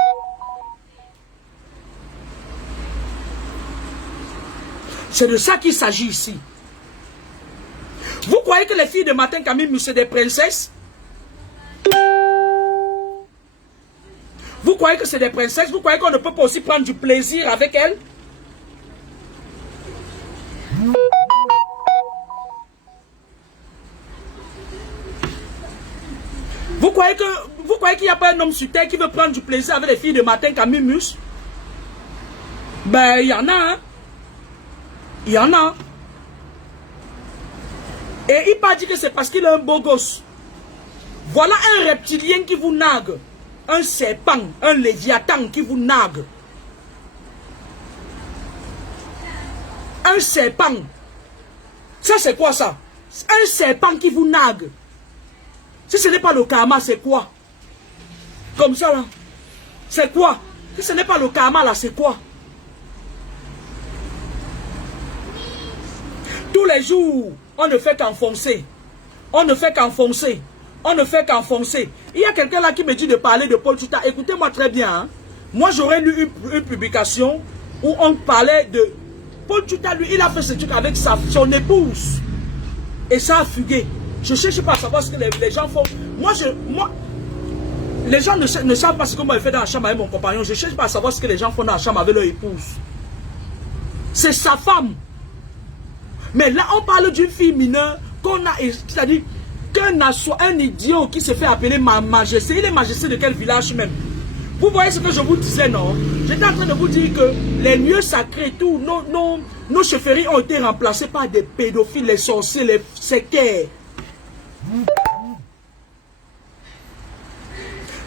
C'est de ça qu'il s'agit ici. Vous croyez que les filles de Martin Kamimi, c'est des princesses? Vous croyez que c'est des princesses? Vous croyez qu'on ne peut pas aussi prendre du plaisir avec elles? Vous croyez qu'il n'y a pas un homme sur terre qui veut prendre du plaisir avec les filles de Martin Kamimi? Ben, il y en a, hein? Il y en a. Et il pas dit que c'est parce qu'il est un beau gosse. Voilà un reptilien qui vous nague. Un serpent, un léviathan qui vous nague. Un serpent. Ça c'est quoi ça? Un serpent qui vous nague. Si ce n'est pas le karma, c'est quoi? Comme ça là. C'est quoi? Si ce n'est pas le karma là, c'est quoi? Tous les jours, on ne fait qu'enfoncer. On ne fait qu'enfoncer. On ne fait qu'enfoncer. Il y a quelqu'un là qui me dit de parler de Paul Tchouta. Écoutez-moi très bien. Hein. Moi, j'aurais lu une publication où on parlait de... Paul Tchouta, lui, il a fait ce truc avec son épouse. Et ça a fugué. Je ne cherche pas à savoir ce que les gens font. Les gens ne savent pas ce que moi je fais dans la chambre avec mon compagnon. Je ne cherche pas à savoir ce que les gens font dans la chambre avec leur épouse. C'est sa femme. Mais là, on parle d'une fille mineure qu'on a... C'est-à-dire qu'un idiot qui se fait appeler ma majesté. Il est majesté de quel village même? Vous voyez ce que je vous disais, non? J'étais en train de vous dire que les lieux sacrés, tout, nos chefferies ont été remplacées par des pédophiles, les sorciers, les séquelles.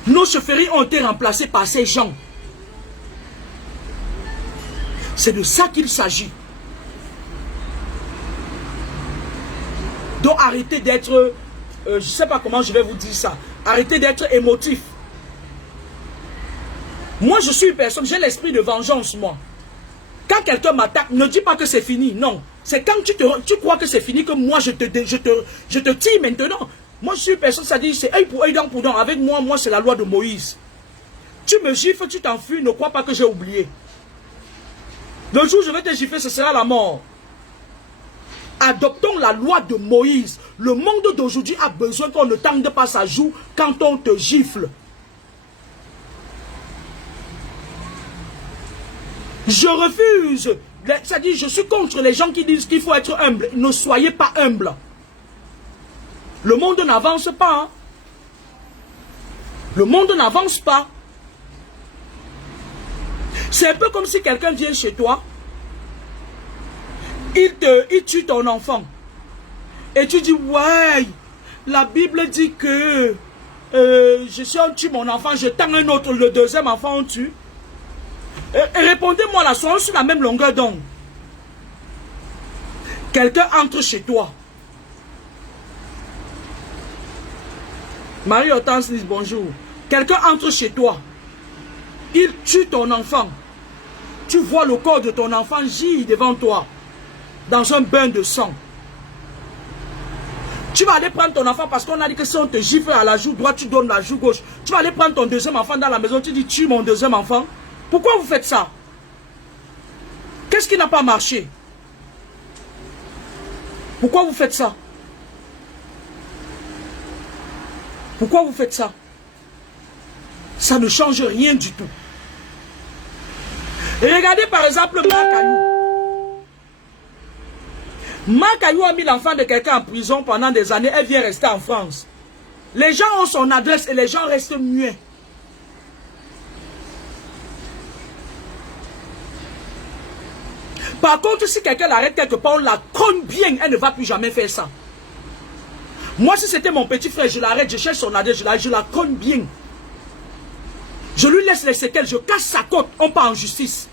Nos chefferies ont été remplacées par ces gens. C'est de ça qu'il s'agit. Donc arrêtez d'être, je ne sais pas comment je vais vous dire ça, arrêtez d'être émotif. Moi je suis une personne, j'ai l'esprit de vengeance moi. Quand quelqu'un m'attaque, ne dis pas que c'est fini, non. C'est quand tu crois que c'est fini que moi je te tire maintenant. Moi je suis une personne, ça dit c'est œil pour œil, dent pour dent. Avec moi, c'est la loi de Moïse. Tu me gifles, tu t'enfuis, ne crois pas que j'ai oublié. Le jour où je vais te gifler, ce sera la mort. Adoptons la loi de Moïse. Le monde d'aujourd'hui a besoin qu'on ne tende pas sa joue quand on te gifle. Je refuse. C'est-à-dire, je suis contre les gens qui disent qu'il faut être humble. Ne soyez pas humble. Le monde n'avance pas. Hein. Le monde n'avance pas. C'est un peu comme si quelqu'un vient chez toi. Il tue ton enfant. Et tu dis, ouais, la Bible dit que si on tue mon enfant, je tends un autre, le deuxième enfant on tue. Et répondez-moi là, soyons sur la même longueur d'onde. Quelqu'un entre chez toi. Marie-Hortense dit bonjour. Quelqu'un entre chez toi. Il tue ton enfant. Tu vois le corps de ton enfant gît devant toi. Dans un bain de sang. Tu vas aller prendre ton enfant parce qu'on a dit que si on te gifle à la joue droite, tu donnes la joue gauche. Tu vas aller prendre ton deuxième enfant dans la maison, tu dis tue mon deuxième enfant. Pourquoi vous faites ça? Qu'est-ce qui n'a pas marché? Pourquoi vous faites ça? Pourquoi vous faites ça? Ça ne change rien du tout. Et regardez par exemple Marc Ayou. Marc Ayou a mis l'enfant de quelqu'un en prison pendant des années. Elle vient rester en France. Les gens ont son adresse et les gens restent muets. Par contre, si quelqu'un l'arrête quelque part, on la cogne bien. Elle ne va plus jamais faire ça. Moi, si c'était mon petit frère, je l'arrête, je cherche son adresse, je la cogne bien. Je lui laisse les séquelles, je casse sa côte, on part en justice.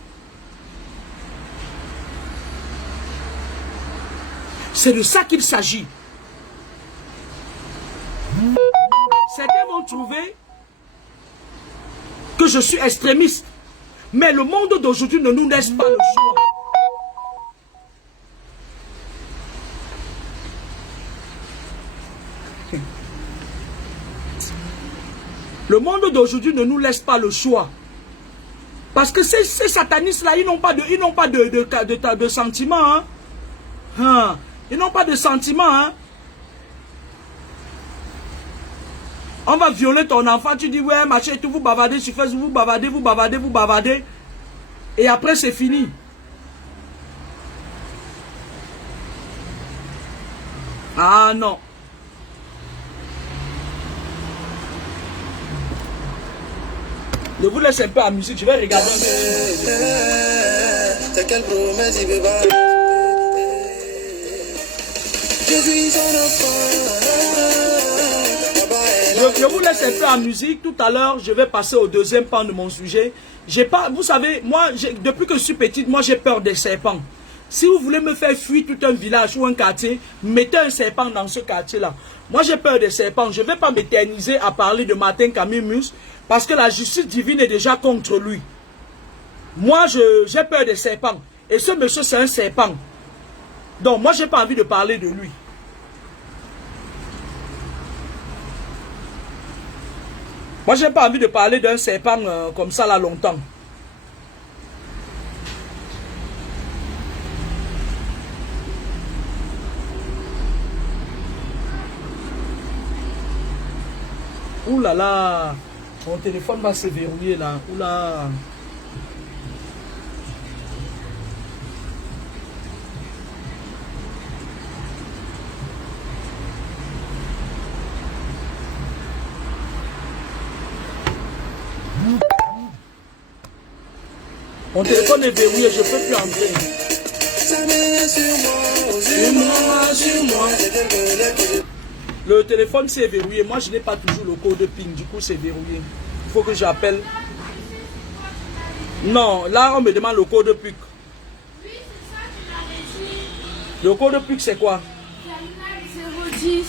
C'est de ça qu'il s'agit. Certains vont trouver que je suis extrémiste. Mais le monde d'aujourd'hui ne nous laisse pas le choix. Le monde d'aujourd'hui ne nous laisse pas le choix. Parce que ces satanistes-là, ils n'ont pas de sentiments. Hein? Hein? Ils n'ont pas de sentiments. Hein? On va violer ton enfant, tu dis, ouais, machin et tout, vous bavardez sur Facebook, vous bavardez, vous bavardez, vous bavardez. Et après, c'est fini. Ah non. Je vous laisse un peu la musique, je vais regarder un peu. T'as quelle promesse il veut pas. Je suis son enfant. Je vous laisse un peu la musique. Tout à l'heure, je vais passer au deuxième pan de mon sujet. Vous savez, moi, depuis que je suis petite, moi j'ai peur des serpents. Si vous voulez me faire fuir tout un village ou un quartier, mettez un serpent dans ce quartier-là. Moi j'ai peur des serpents. Je ne vais pas m'éterniser à parler de Martin Camille-Mus. Parce que la justice divine est déjà contre lui. Moi, j'ai peur des serpents. Et ce monsieur, c'est un serpent. Donc, moi, je n'ai pas envie de parler de lui. Moi, je n'ai pas envie de parler d'un serpent comme ça, là, longtemps. Ouh là là! Mon téléphone va se verrouiller là. Oula. Mon téléphone est verrouillé, je ne peux plus entrer. Sur moi. Le téléphone s'est verrouillé. Moi, je n'ai pas toujours le code de PIN. Du coup, c'est verrouillé. Il faut que j'appelle. Non, là, on me demande le code de PUC. Oui, c'est ça, tu l'avais dit. Le code de PUC, c'est quoi? Terminal 010.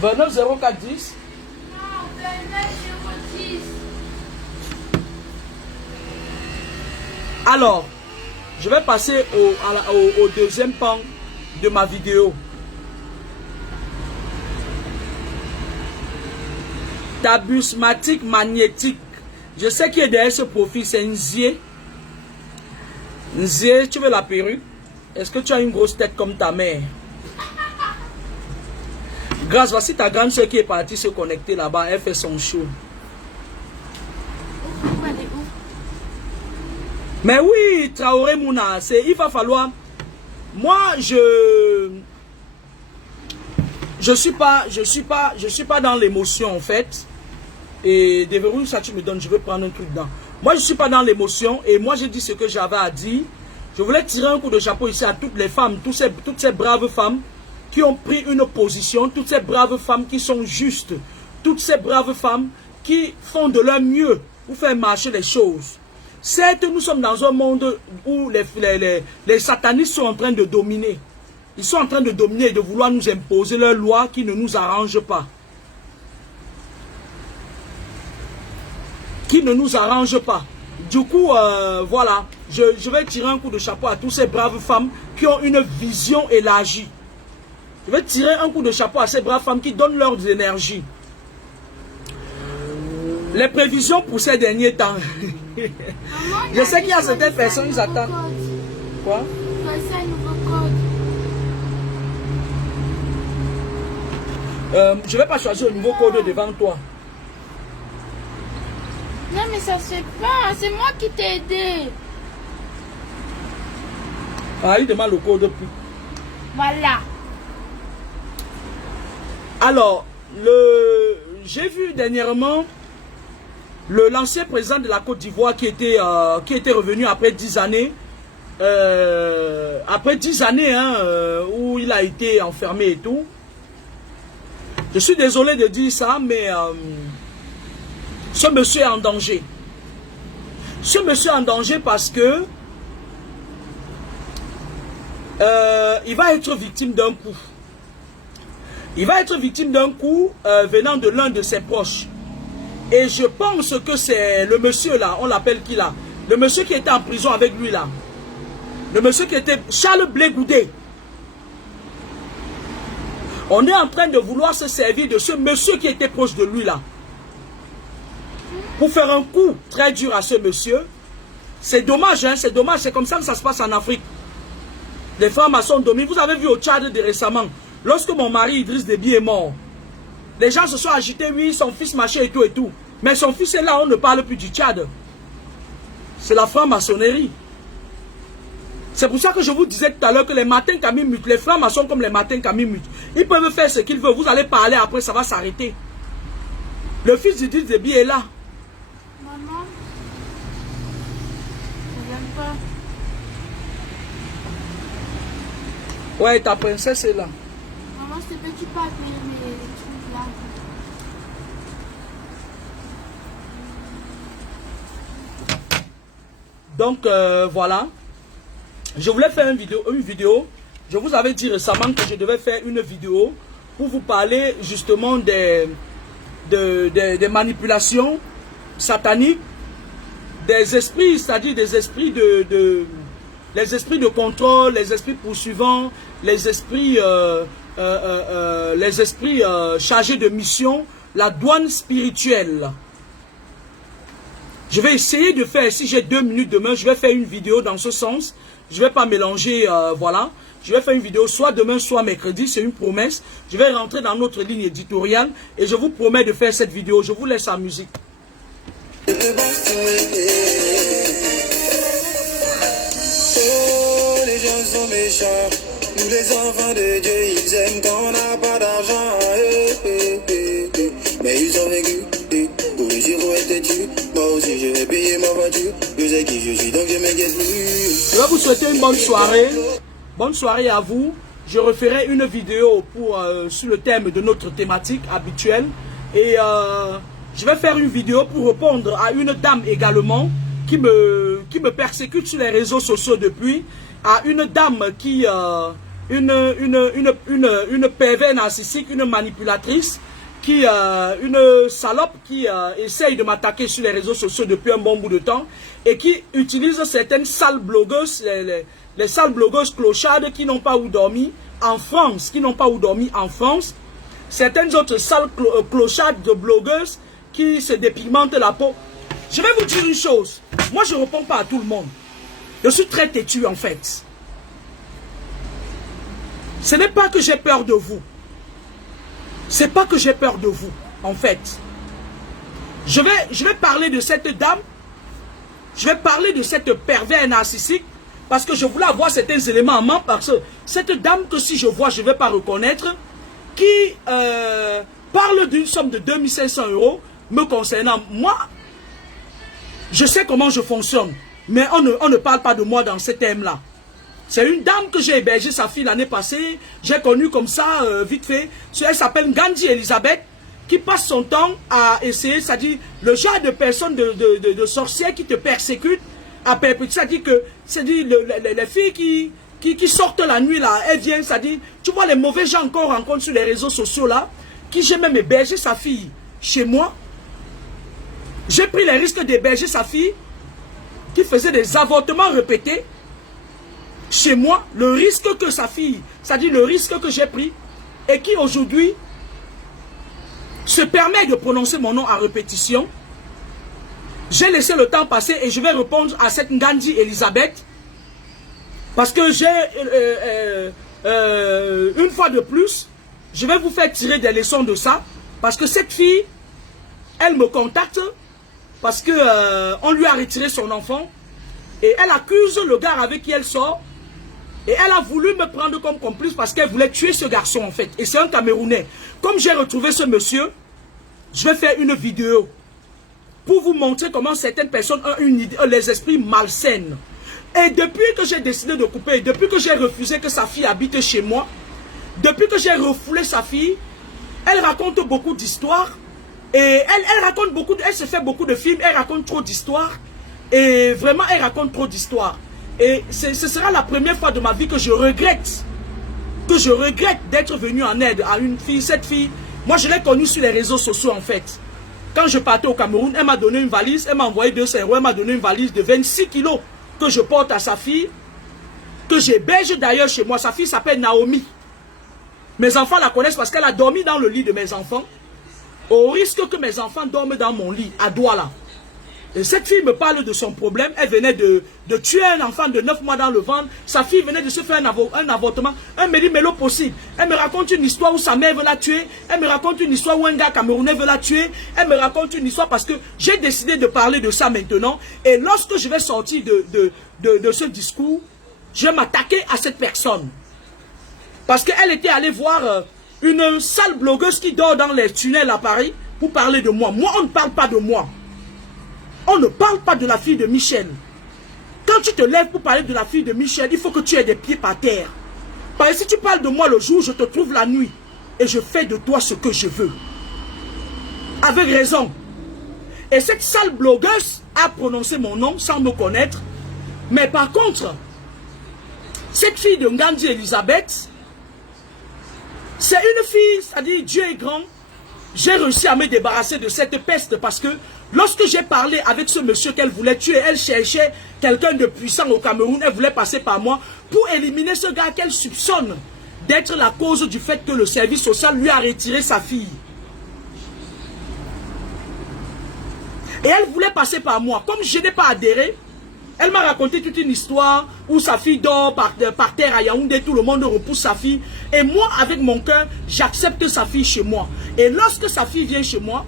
29 0410. Non, 29 010. Alors, je vais passer au deuxième pan de ma vidéo. Tabusmatique magnétique. Je sais qui est derrière ce profil, c'est Nzié. Nzié, tu veux la perruque? Est-ce que tu as une grosse tête comme ta mère? Grâce, voici ta grande soeur qui est partie se connecter là-bas. Elle fait son show. Mais oui, Traoré Mouna, il va falloir... Moi, je suis pas dans l'émotion en fait. Et des verrous, ça tu me donnes, je veux prendre un truc dedans. Moi, je suis pas dans l'émotion et moi, j'ai dit ce que j'avais à dire. Je voulais tirer un coup de chapeau ici à toutes les femmes, toutes ces braves femmes qui ont pris une position, toutes ces braves femmes qui sont justes, toutes ces braves femmes qui font de leur mieux pour faire marcher les choses. Certes, nous sommes dans un monde où les satanistes sont en train de dominer. Ils sont en train de dominer et de vouloir nous imposer leurs lois qui ne nous arrangent pas. Qui ne nous arrangent pas. Du coup, voilà, je vais tirer un coup de chapeau à toutes ces braves femmes qui ont une vision élargie. Je vais tirer un coup de chapeau à ces braves femmes qui donnent leurs énergies. Les prévisions pour ces derniers temps. Je sais qu'il y a certaines personnes qui attendent. Quoi? C'est un nouveau code. Je ne vais pas choisir le nouveau code devant toi. Non, mais ça se fait pas. C'est moi qui t'ai aidé. Ah, il demande le code plus. Voilà. Alors, j'ai vu dernièrement l'ancien président de la Côte d'Ivoire qui était revenu après 10 années. Après 10 années où il a été enfermé et tout. Je suis désolé de dire ça, mais ce monsieur est en danger. Ce monsieur est en danger parce que il va être victime d'un coup. Il va être victime d'un coup venant de l'un de ses proches. Et je pense que c'est le monsieur là, on l'appelle qui là? Le monsieur qui était en prison avec lui là. Le monsieur qui était Charles Blé Goudé. On est en train de vouloir se servir de ce monsieur qui était proche de lui là. Pour faire un coup très dur à ce monsieur. C'est dommage, hein, c'est dommage. C'est comme ça que ça se passe en Afrique. Les francs-maçons dominent. Vous avez vu au Tchad de récemment, lorsque mon mari Idriss Déby est mort, les gens se sont agités, oui, son fils machin et tout et tout. Mais son fils est là, on ne parle plus du Tchad. C'est la franc-maçonnerie. C'est pour ça que je vous disais tout à l'heure que les matins Kamimut, les francs-maçons comme les matins Kamimut, ils peuvent faire ce qu'ils veulent. Vous allez parler après, ça va s'arrêter. Le fils d'Idriss Déby est là. Maman, je n'aime pas. Ouais, ta princesse est là. Maman, s'il te plaît, tu peux appeler mes trucs là. Donc, voilà. Je voulais faire une vidéo. Je vous avais dit récemment que je devais faire une vidéo pour vous parler justement des manipulations sataniques, des esprits, c'est-à-dire des esprits les esprits de contrôle, les esprits poursuivants, les esprits chargés de mission, la douane spirituelle. Je vais essayer de faire, si j'ai 2 minutes demain, je vais faire une vidéo dans ce sens. Je ne vais pas mélanger, voilà. Je vais faire une vidéo soit demain, soit mercredi, c'est une promesse. Je vais rentrer dans notre ligne éditoriale et je vous promets de faire cette vidéo. Je vous laisse la musique. Oh, les gens sont méchants. Nous les enfants de Dieu, ils aiment quand on n'a pas d'argent. Mais ils ont vécu. si je vais payer ma voiture. Je sais qui je suis, donc je m'inquiète plus. Je vais vous souhaiter une bonne soirée. Bonne soirée à vous. Je referai une vidéo sur le thème de notre thématique habituelle. Et je vais faire une vidéo pour répondre à une dame également qui me persécute sur les réseaux sociaux depuis. À une dame qui... une pervers narcissique, une manipulatrice, une salope qui essaye de m'attaquer sur les réseaux sociaux depuis un bon bout de temps et qui utilise certaines sales blogueuses, les sales blogueuses clochardes qui n'ont pas où dormir en France, certaines autres sales clochardes de blogueuses qui se dépigmentent la peau. Je vais vous dire une chose, moi je ne réponds pas à tout le monde, je suis très têtu en fait. Ce n'est pas que j'ai peur de vous. C'est pas que j'ai peur de vous, en fait. Je vais parler de cette dame. Je vais parler de cette pervers narcissique. Parce que je voulais avoir certains éléments en main. Parce que cette dame que si je vois, je ne vais pas reconnaître. Qui parle d'une somme de 2500 € me concernant. Moi, je sais comment je fonctionne. Mais on ne parle pas de moi dans ce thème-là. C'est une dame que j'ai hébergé sa fille l'année passée. J'ai connu comme ça, vite fait. Elle s'appelle Gandhi Elisabeth, qui passe son temps à essayer, c'est-à-dire le genre de personnes, de sorcières qui te persécutent à perpétuer. C'est-à-dire que, les filles qui sortent la nuit là, elles viennent, c'est-à-dire, tu vois les mauvais gens qu'on rencontre sur les réseaux sociaux là, qui j'ai même hébergé sa fille chez moi. J'ai pris les risques d'héberger sa fille, qui faisait des avortements répétés. Chez moi, le risque que sa fille, c'est-à-dire le risque que j'ai pris, et qui aujourd'hui se permet de prononcer mon nom à répétition. J'ai laissé le temps passer et je vais répondre à cette Gandhi Elisabeth. Parce que j'ai, une fois de plus, je vais vous faire tirer des leçons de ça. Parce que cette fille, elle me contacte parce que on lui a retiré son enfant. Et elle accuse le gars avec qui elle sort. Et elle a voulu me prendre comme complice parce qu'elle voulait tuer ce garçon en fait. Et c'est un Camerounais. Comme j'ai retrouvé ce monsieur, je vais faire une vidéo pour vous montrer comment certaines personnes ont les esprits malsains. Et depuis que j'ai décidé de couper, depuis que j'ai refusé que sa fille habite chez moi, depuis que j'ai refoulé sa fille, elle raconte beaucoup d'histoires. Et elle raconte beaucoup, elle se fait beaucoup de films, elle raconte trop d'histoires. Et vraiment, elle raconte trop d'histoires. Et ce sera la première fois de ma vie que je regrette d'être venu en aide à une fille. Cette fille, moi je l'ai connue sur les réseaux sociaux en fait. Quand je partais au Cameroun, elle m'a donné une valise, elle m'a envoyé 200 €, elle m'a donné une valise de 26 kilos que je porte à sa fille, que j'héberge d'ailleurs chez moi. Sa fille s'appelle Naomi. Mes enfants la connaissent parce qu'elle a dormi dans le lit de mes enfants, au risque que mes enfants dorment dans mon lit, à Douala. Et cette fille me parle de son problème. Elle venait de tuer un enfant de 9 mois dans le ventre. Sa fille venait de se faire un avortement. Elle me dit, mais l'eau possible. Elle me raconte une histoire où sa mère veut la tuer. Elle me raconte une histoire où un gars camerounais veut la tuer. Elle me raconte une histoire parce que j'ai décidé de parler de ça maintenant. Et lorsque je vais sortir de ce discours, je vais m'attaquer à cette personne. Parce qu'elle était allée voir une sale blogueuse qui dort dans les tunnels à Paris pour parler de moi. Moi, on ne parle pas de moi. On ne parle pas de la fille de Michel. Quand tu te lèves pour parler de la fille de Michel, il faut que tu aies des pieds par terre. Parce que si tu parles de moi le jour, je te trouve la nuit. Et je fais de toi ce que je veux. Avec raison. Et cette sale blogueuse a prononcé mon nom sans me connaître. Mais par contre, cette fille de Gandhi Elisabeth, c'est une fille, c'est-à-dire Dieu est grand. J'ai réussi à me débarrasser de cette peste parce que lorsque j'ai parlé avec ce monsieur qu'elle voulait tuer, elle cherchait quelqu'un de puissant au Cameroun, elle voulait passer par moi pour éliminer ce gars qu'elle soupçonne d'être la cause du fait que le service social lui a retiré sa fille. Et elle voulait passer par moi. Comme je n'ai pas adhéré, elle m'a raconté toute une histoire où sa fille dort par terre à Yaoundé, tout le monde repousse sa fille. Et moi, avec mon cœur, j'accepte sa fille chez moi. Et lorsque sa fille vient chez moi,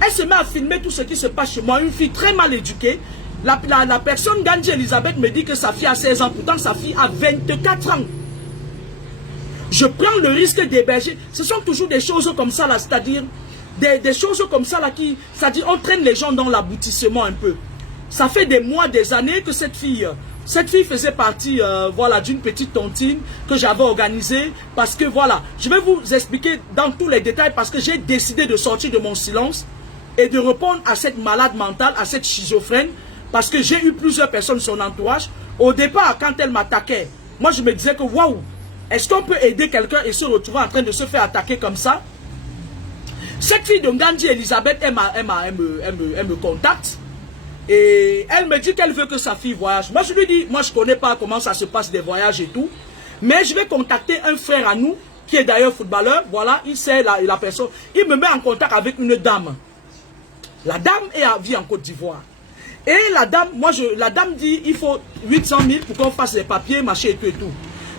elle se met à filmer tout ce qui se passe chez moi. Une fille très mal éduquée. La personne, Gandhi Elisabeth, me dit que sa fille a 16 ans. Pourtant, sa fille a 24 ans. Je prends le risque d'héberger. Ce sont toujours des choses comme ça, là. C'est-à-dire, Des choses comme ça, là, qui, ça dit, on traîne les gens dans l'aboutissement un peu. Ça fait des mois, des années que cette fille faisait partie, voilà, d'une petite tontine que j'avais organisée. Parce que, voilà, je vais vous expliquer dans tous les détails parce que j'ai décidé de sortir de mon silence et de répondre à cette malade mentale, à cette schizophrène. Parce que j'ai eu plusieurs personnes de son entourage. Au départ, quand elle m'attaquait, moi, je me disais que, waouh, est-ce qu'on peut aider quelqu'un et se retrouver en train de se faire attaquer comme ça? Cette fille de Ngandji Elisabeth, elle me contacte. Et elle me dit qu'elle veut que sa fille voyage. Moi, je lui dis, moi, je ne connais pas comment ça se passe des voyages et tout. Mais je vais contacter un frère à nous, qui est d'ailleurs footballeur. Voilà, il sait la personne. Il me met en contact avec une dame. La dame vit en Côte d'Ivoire. Et la dame, la dame dit, il faut 800 000 pour qu'on fasse les papiers, machin et tout et tout.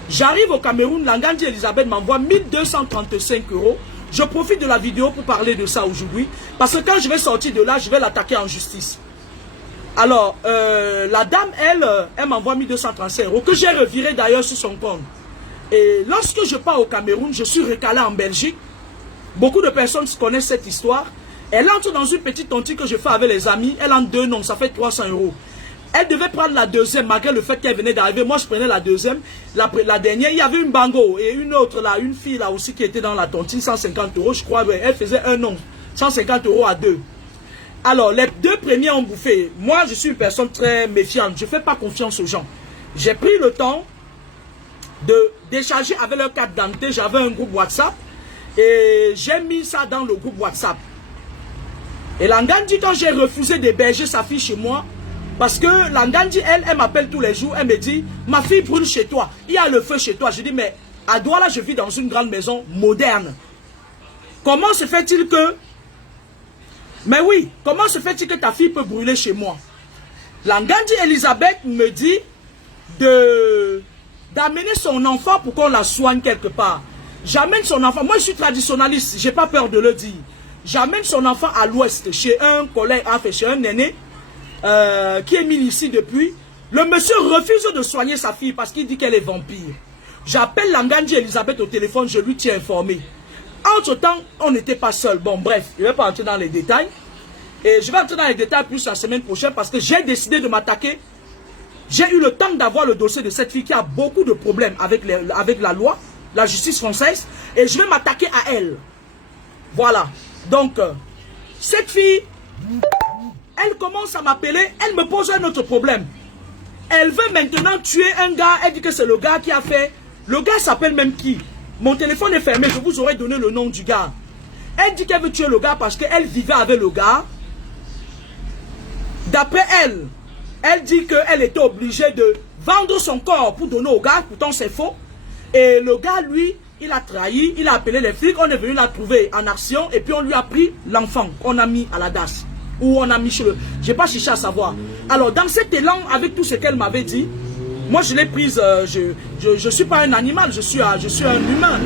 J'arrive au Cameroun, la Ngandji Elisabeth m'envoie 1235 €. Je profite de la vidéo pour parler de ça aujourd'hui. Parce que quand je vais sortir de là, je vais l'attaquer en justice. Alors, la dame, elle m'envoie 1235 € que j'ai reviré d'ailleurs sur son compte. Et lorsque je pars au Cameroun, je suis recalé en Belgique. Beaucoup de personnes connaissent cette histoire. Elle entre dans une petite tontine que je fais avec les amis. Elle en 2 noms, ça fait 300 €. Elle devait prendre la deuxième, malgré le fait qu'elle venait d'arriver. Moi, je prenais la deuxième. La dernière, il y avait une bango et une autre là, une fille là aussi qui était dans la tontine, 150 €, je crois. Elle faisait un nom, 150 € à deux. Alors, les deux premiers ont bouffé. Moi, je suis une personne très méfiante. Je ne fais pas confiance aux gens. J'ai pris le temps de décharger avec leur carte d'identité. J'avais un groupe WhatsApp et j'ai mis ça dans le groupe WhatsApp. Et la Ngandji, quand j'ai refusé d'héberger sa fille chez moi, parce que la Ngandji, elle m'appelle tous les jours, elle me dit, ma fille brûle chez toi, il y a le feu chez toi. Je dis, mais à Douala, je vis dans une grande maison moderne. Comment se fait-il que... Mais oui, comment se fait-il que ta fille peut brûler chez moi? La Ngandji Elisabeth me dit d'amener son enfant pour qu'on la soigne quelque part. J'amène son enfant, moi je suis traditionnaliste, j'ai pas peur de le dire. J'amène son enfant à l'ouest, chez un collègue, enfin chez un aîné, qui est mis ici depuis. Le monsieur refuse de soigner sa fille parce qu'il dit qu'elle est vampire. J'appelle la Ngandji Elisabeth au téléphone, je lui tiens informé. Entre-temps, on n'était pas seul. Bon, bref, je ne vais pas entrer dans les détails. Et je vais entrer dans les détails plus la semaine prochaine parce que j'ai décidé de m'attaquer. J'ai eu le temps d'avoir le dossier de cette fille qui a beaucoup de problèmes avec la loi, la justice française. Et je vais m'attaquer à elle. Voilà. Donc, cette fille, elle commence à m'appeler, elle me pose un autre problème. Elle veut maintenant tuer un gars, elle dit que c'est le gars qui a fait. Le gars s'appelle même qui? Mon téléphone est fermé, je vous aurais donné le nom du gars. Elle dit qu'elle veut tuer le gars parce qu'elle vivait avec le gars. D'après elle, elle dit qu'elle était obligée de vendre son corps pour donner au gars, pourtant c'est faux. Et le gars, lui, il a trahi, il a appelé les flics, on est venu la trouver en action et puis on lui a pris l'enfant qu'on a mis à la DAS. Ou on a mis chez le... Je n'ai pas cherché à savoir. Alors, dans cet élan, avec tout ce qu'elle m'avait dit, moi je l'ai prise, je suis pas un animal, je suis un humain.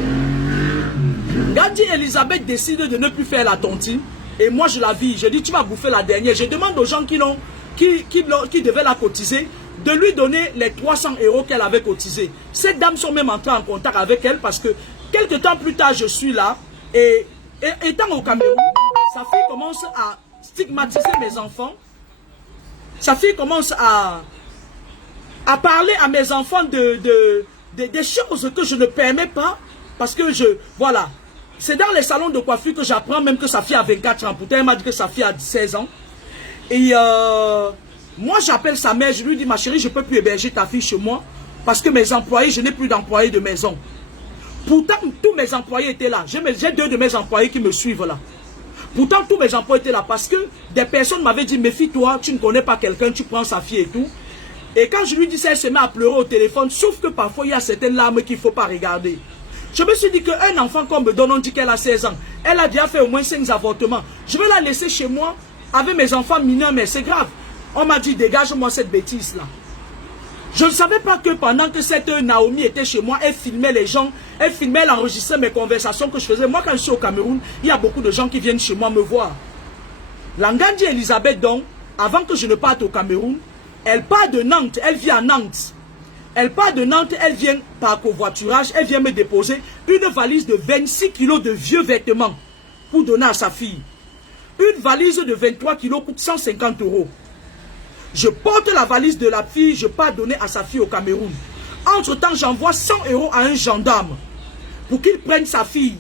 Ngandji Elisabeth décide de ne plus faire la tontine. Et moi je la vis, je dis tu vas bouffer la dernière. Je demande aux gens qui devaient la cotiser de lui donner les 300 € qu'elle avait cotisés. Ces dames sont même entrées en contact avec elle parce que quelques temps plus tard je suis là. Et étant au Cameroun, sa fille commence à stigmatiser mes enfants. Sa fille commence à parler à mes enfants des choses que je ne permets pas. Parce que voilà. C'est dans les salons de coiffure que j'apprends même que sa fille a 24 ans. Pourtant, elle m'a dit que sa fille a 16 ans. Et moi, j'appelle sa mère, je lui dis, ma chérie, je ne peux plus héberger ta fille chez moi. Parce que mes employés, je n'ai plus d'employés de maison. Pourtant, tous mes employés étaient là. J'ai 2 de mes employés qui me suivent là. Pourtant, tous mes employés étaient là. Parce que des personnes m'avaient dit, méfie-toi, tu ne connais pas quelqu'un, tu prends sa fille et tout. Et quand je lui dis ça, elle se met à pleurer au téléphone. Sauf que parfois, il y a certaines larmes qu'il ne faut pas regarder. Je me suis dit qu'un enfant qu'on me donne, on dit qu'elle a 16 ans. Elle a déjà fait au moins 5 avortements. Je vais la laisser chez moi avec mes enfants mineurs, mais c'est grave. On m'a dit, dégage-moi cette bêtise-là. Je ne savais pas que pendant que cette Naomi était chez moi, elle filmait les gens, elle enregistrait mes conversations que je faisais. Moi, quand je suis au Cameroun, il y a beaucoup de gens qui viennent chez moi me voir. La Ngandji Elisabeth, donc, avant que je ne parte au Cameroun, elle part de Nantes, elle vit à Nantes. Elle part de Nantes, elle vient par covoiturage, elle vient me déposer une valise de 26 kilos de vieux vêtements. pour donner à sa fille. Une valise de 23 kilos coûte 150 €. Je porte la valise de la fille, je pars donner à sa fille au Cameroun. Entre-temps, j'envoie 100 € à un gendarme pour qu'il prenne sa fille.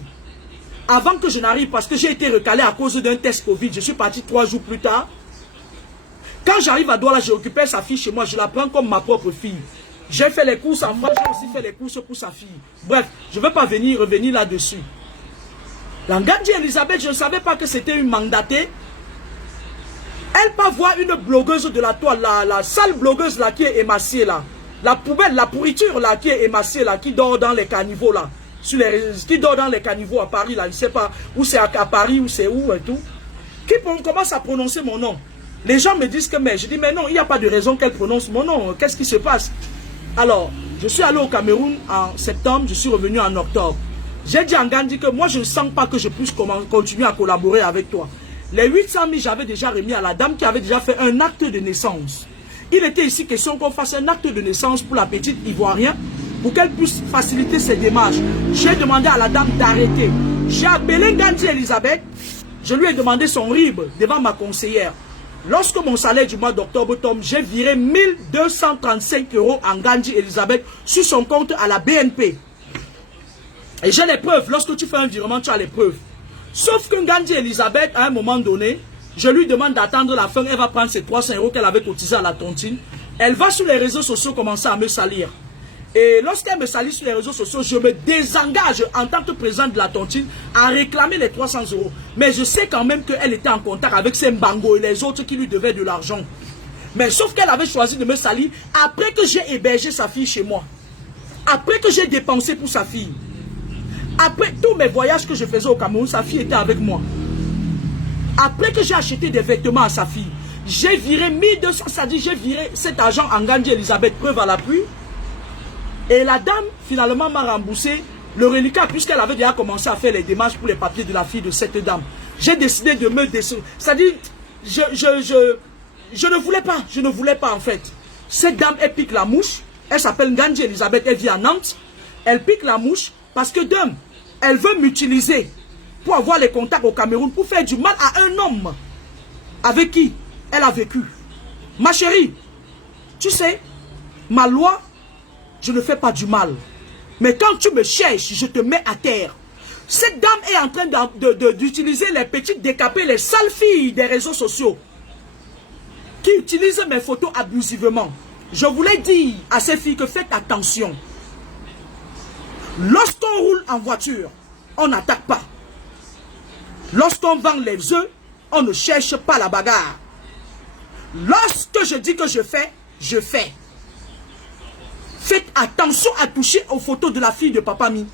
Avant que je n'arrive, parce que j'ai été recalé à cause d'un test Covid, je suis parti 3 jours plus tard. Quand j'arrive à Douala, je récupère sa fille chez moi, je la prends comme ma propre fille. J'ai fait les courses en France, j'ai aussi fait les courses pour sa fille. Bref, je ne veux pas revenir là-dessus. La Ngandji Elisabeth, je ne savais pas que c'était une mandatée. Elle peut voir une blogueuse de la toile, la sale blogueuse là qui est émaciée là. La poubelle, la pourriture là qui est émaciée là, qui dort dans les caniveaux là. Qui dort dans les caniveaux à Paris là, je ne sais pas où c'est à Paris, où c'est où et tout. Qui commence à prononcer mon nom. Les gens me disent que mais, je dis mais non, il n'y a pas de raison qu'elle prononce mon nom. Qu'est-ce qui se passe? Alors, je suis allé au Cameroun en septembre, je suis revenu en octobre. J'ai dit à Ngandji que moi je ne sens pas que je puisse continuer à collaborer avec toi. Les 800 000 j'avais déjà remis à la dame qui avait déjà fait un acte de naissance. Il était ici question qu'on fasse un acte de naissance pour la petite Ivoirienne pour qu'elle puisse faciliter ses démarches. J'ai demandé à la dame d'arrêter. J'ai appelé Ngandji Elisabeth. Je lui ai demandé son RIB devant ma conseillère. Lorsque mon salaire du mois d'octobre tombe, j'ai viré 1235 € à Ngandji Elisabeth sur son compte à la BNP. Et j'ai les preuves. Lorsque tu fais un virement, tu as les preuves. Sauf que Ngandji Elisabeth, à un moment donné, je lui demande d'attendre la fin. Elle va prendre ses 300 € qu'elle avait cotisé à la tontine. Elle va sur les réseaux sociaux commencer à me salir. Et lorsqu'elle me salit sur les réseaux sociaux, je me désengage en tant que président de la tontine à réclamer les 300 €. Mais je sais quand même qu'elle était en contact avec ses mbangos et les autres qui lui devaient de l'argent. Mais sauf qu'elle avait choisi de me salir après que j'ai hébergé sa fille chez moi. Après que j'ai dépensé pour sa fille. Après tous mes voyages que je faisais au Cameroun, sa fille était avec moi. Après que j'ai acheté des vêtements à sa fille, j'ai viré 1200, ça dit j'ai viré cet argent en Ngandji Elisabeth, preuve à l'appui. Et la dame, finalement, m'a remboursé le reliquat, puisqu'elle avait déjà commencé à faire les démarches pour les papiers de la fille de cette dame. J'ai décidé de me décevoir. C'est-à-dire, je ne voulais pas en fait. Cette dame, elle pique la mouche. Elle s'appelle Ngandji Elisabeth, elle vit à Nantes. Elle pique la mouche parce que d'un, elle veut m'utiliser pour avoir les contacts au Cameroun, pour faire du mal à un homme avec qui elle a vécu. Ma chérie, tu sais, ma loi, je ne fais pas du mal. Mais quand tu me cherches, je te mets à terre. Cette dame est en train d'utiliser les petites décapées, les sales filles des réseaux sociaux, qui utilisent mes photos abusivement. Je voulais dire à ces filles que faites attention. Lorsqu'on roule en voiture, on n'attaque pas. Lorsqu'on vend les œufs, on ne cherche pas la bagarre. Lorsque je dis que je fais, je fais. Faites attention à toucher aux photos de la fille de Papa Mi.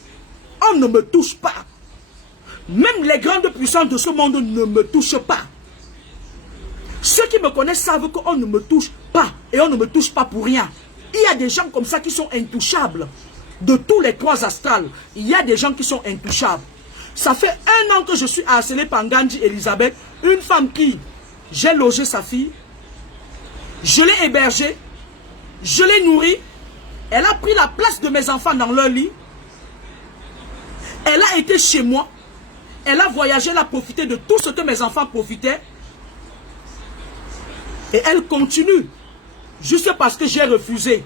On ne me touche pas. Même les grandes puissances de ce monde ne me touchent pas. Ceux qui me connaissent savent qu'on ne me touche pas. Et on ne me touche pas pour rien. Il y a des gens comme ça qui sont intouchables. De tous les 3 astrales, il y a des gens qui sont intouchables. Ça fait 1 an que je suis harcelé par Ngandji Elisabeth. Une femme qui, j'ai logé sa fille. Je l'ai hébergée. Je l'ai nourrie. Elle a pris la place de mes enfants dans leur lit. Elle a été chez moi. Elle a voyagé, elle a profité de tout ce que mes enfants profitaient. Et elle continue. Juste parce que j'ai refusé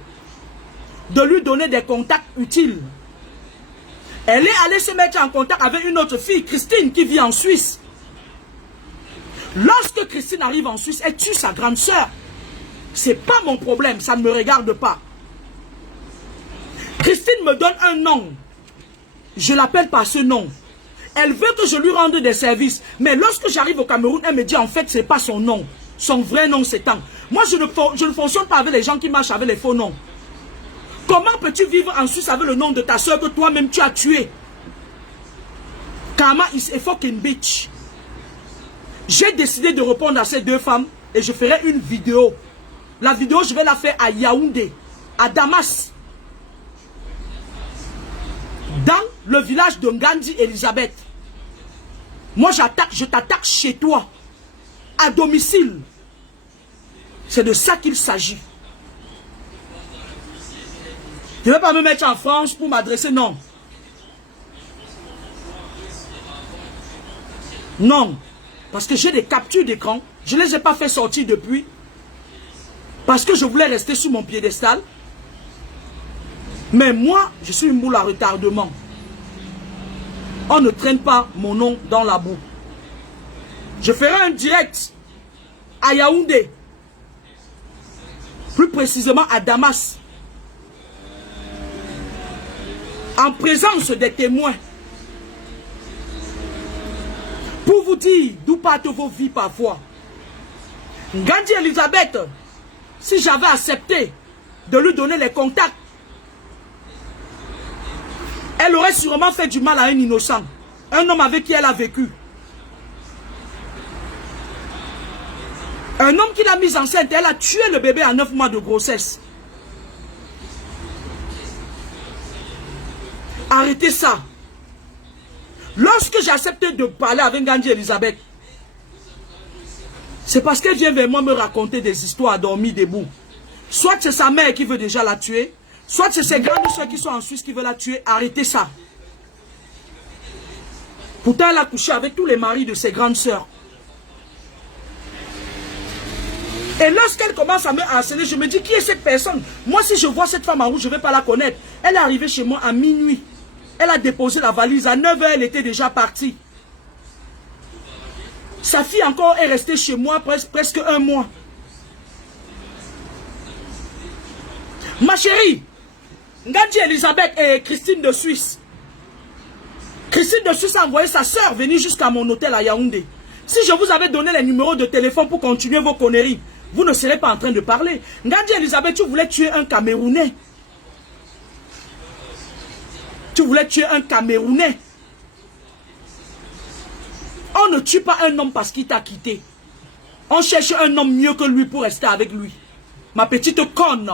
de lui donner des contacts utiles. Elle est allée se mettre en contact avec une autre fille, Christine, qui vit en Suisse. Lorsque Christine arrive en Suisse, elle tue sa grande sœur. C'est pas mon problème, ça ne me regarde pas. Christine me donne un nom. Je l'appelle par ce nom. Elle veut que je lui rende des services. Mais lorsque j'arrive au Cameroun, elle me dit en fait, ce n'est pas son nom. Son vrai nom, c'est tant. Moi, je ne fonctionne pas avec les gens qui marchent avec les faux noms. Comment peux-tu vivre en Suisse avec le nom de ta soeur que toi-même tu as tué? Karma is a fucking bitch. J'ai décidé de répondre à ces 2 femmes et je ferai une vidéo. La vidéo, je vais la faire à Yaoundé, à Damas. Dans le village de Ngandji Elisabeth. Moi, je t'attaque chez toi, à domicile. C'est de ça qu'il s'agit. Je ne vais pas me mettre en France pour m'adresser, non. Non. Parce que j'ai des captures d'écran. Je ne les ai pas fait sortir depuis. Parce que je voulais rester sur mon piédestal. Mais moi, je suis une boule à retardement. On ne traîne pas mon nom dans la boue. Je ferai un direct à Yaoundé. Plus précisément à Damas. En présence des témoins. Pour vous dire d'où partent vos vies parfois. Ngandji Elisabeth, si j'avais accepté de lui donner les contacts, elle aurait sûrement fait du mal à un innocent. Un homme avec qui elle a vécu. Un homme qui l'a mise enceinte, elle a tué le bébé à 9 mois de grossesse. Arrêtez ça. Lorsque j'ai accepté de parler avec Ngandji Elisabeth, c'est parce qu'elle vient vers moi me raconter des histoires dormies debout. Soit c'est sa mère qui veut déjà la tuer, soit c'est ses grandes soeurs qui sont en Suisse qui veulent la tuer. Arrêtez ça. Pourtant, elle a couché avec tous les maris de ses grandes soeurs. Et lorsqu'elle commence à me harceler, je me dis, qui est cette personne? Moi, si je vois cette femme en rouge, je ne vais pas la connaître. Elle est arrivée chez moi à minuit. Elle a déposé la valise. À 9 h, elle était déjà partie. Sa fille encore est restée chez moi presque un mois. Ma chérie, Ngandji Elisabeth et Christine de Suisse. Christine de Suisse a envoyé sa soeur venir jusqu'à mon hôtel à Yaoundé. Si je vous avais donné les numéros de téléphone pour continuer vos conneries, vous ne serez pas en train de parler. Ngandji Elisabeth, tu voulais tuer un Camerounais. Tu voulais tuer un Camerounais. On ne tue pas un homme parce qu'il t'a quitté. On cherche un homme mieux que lui pour rester avec lui. Ma petite conne.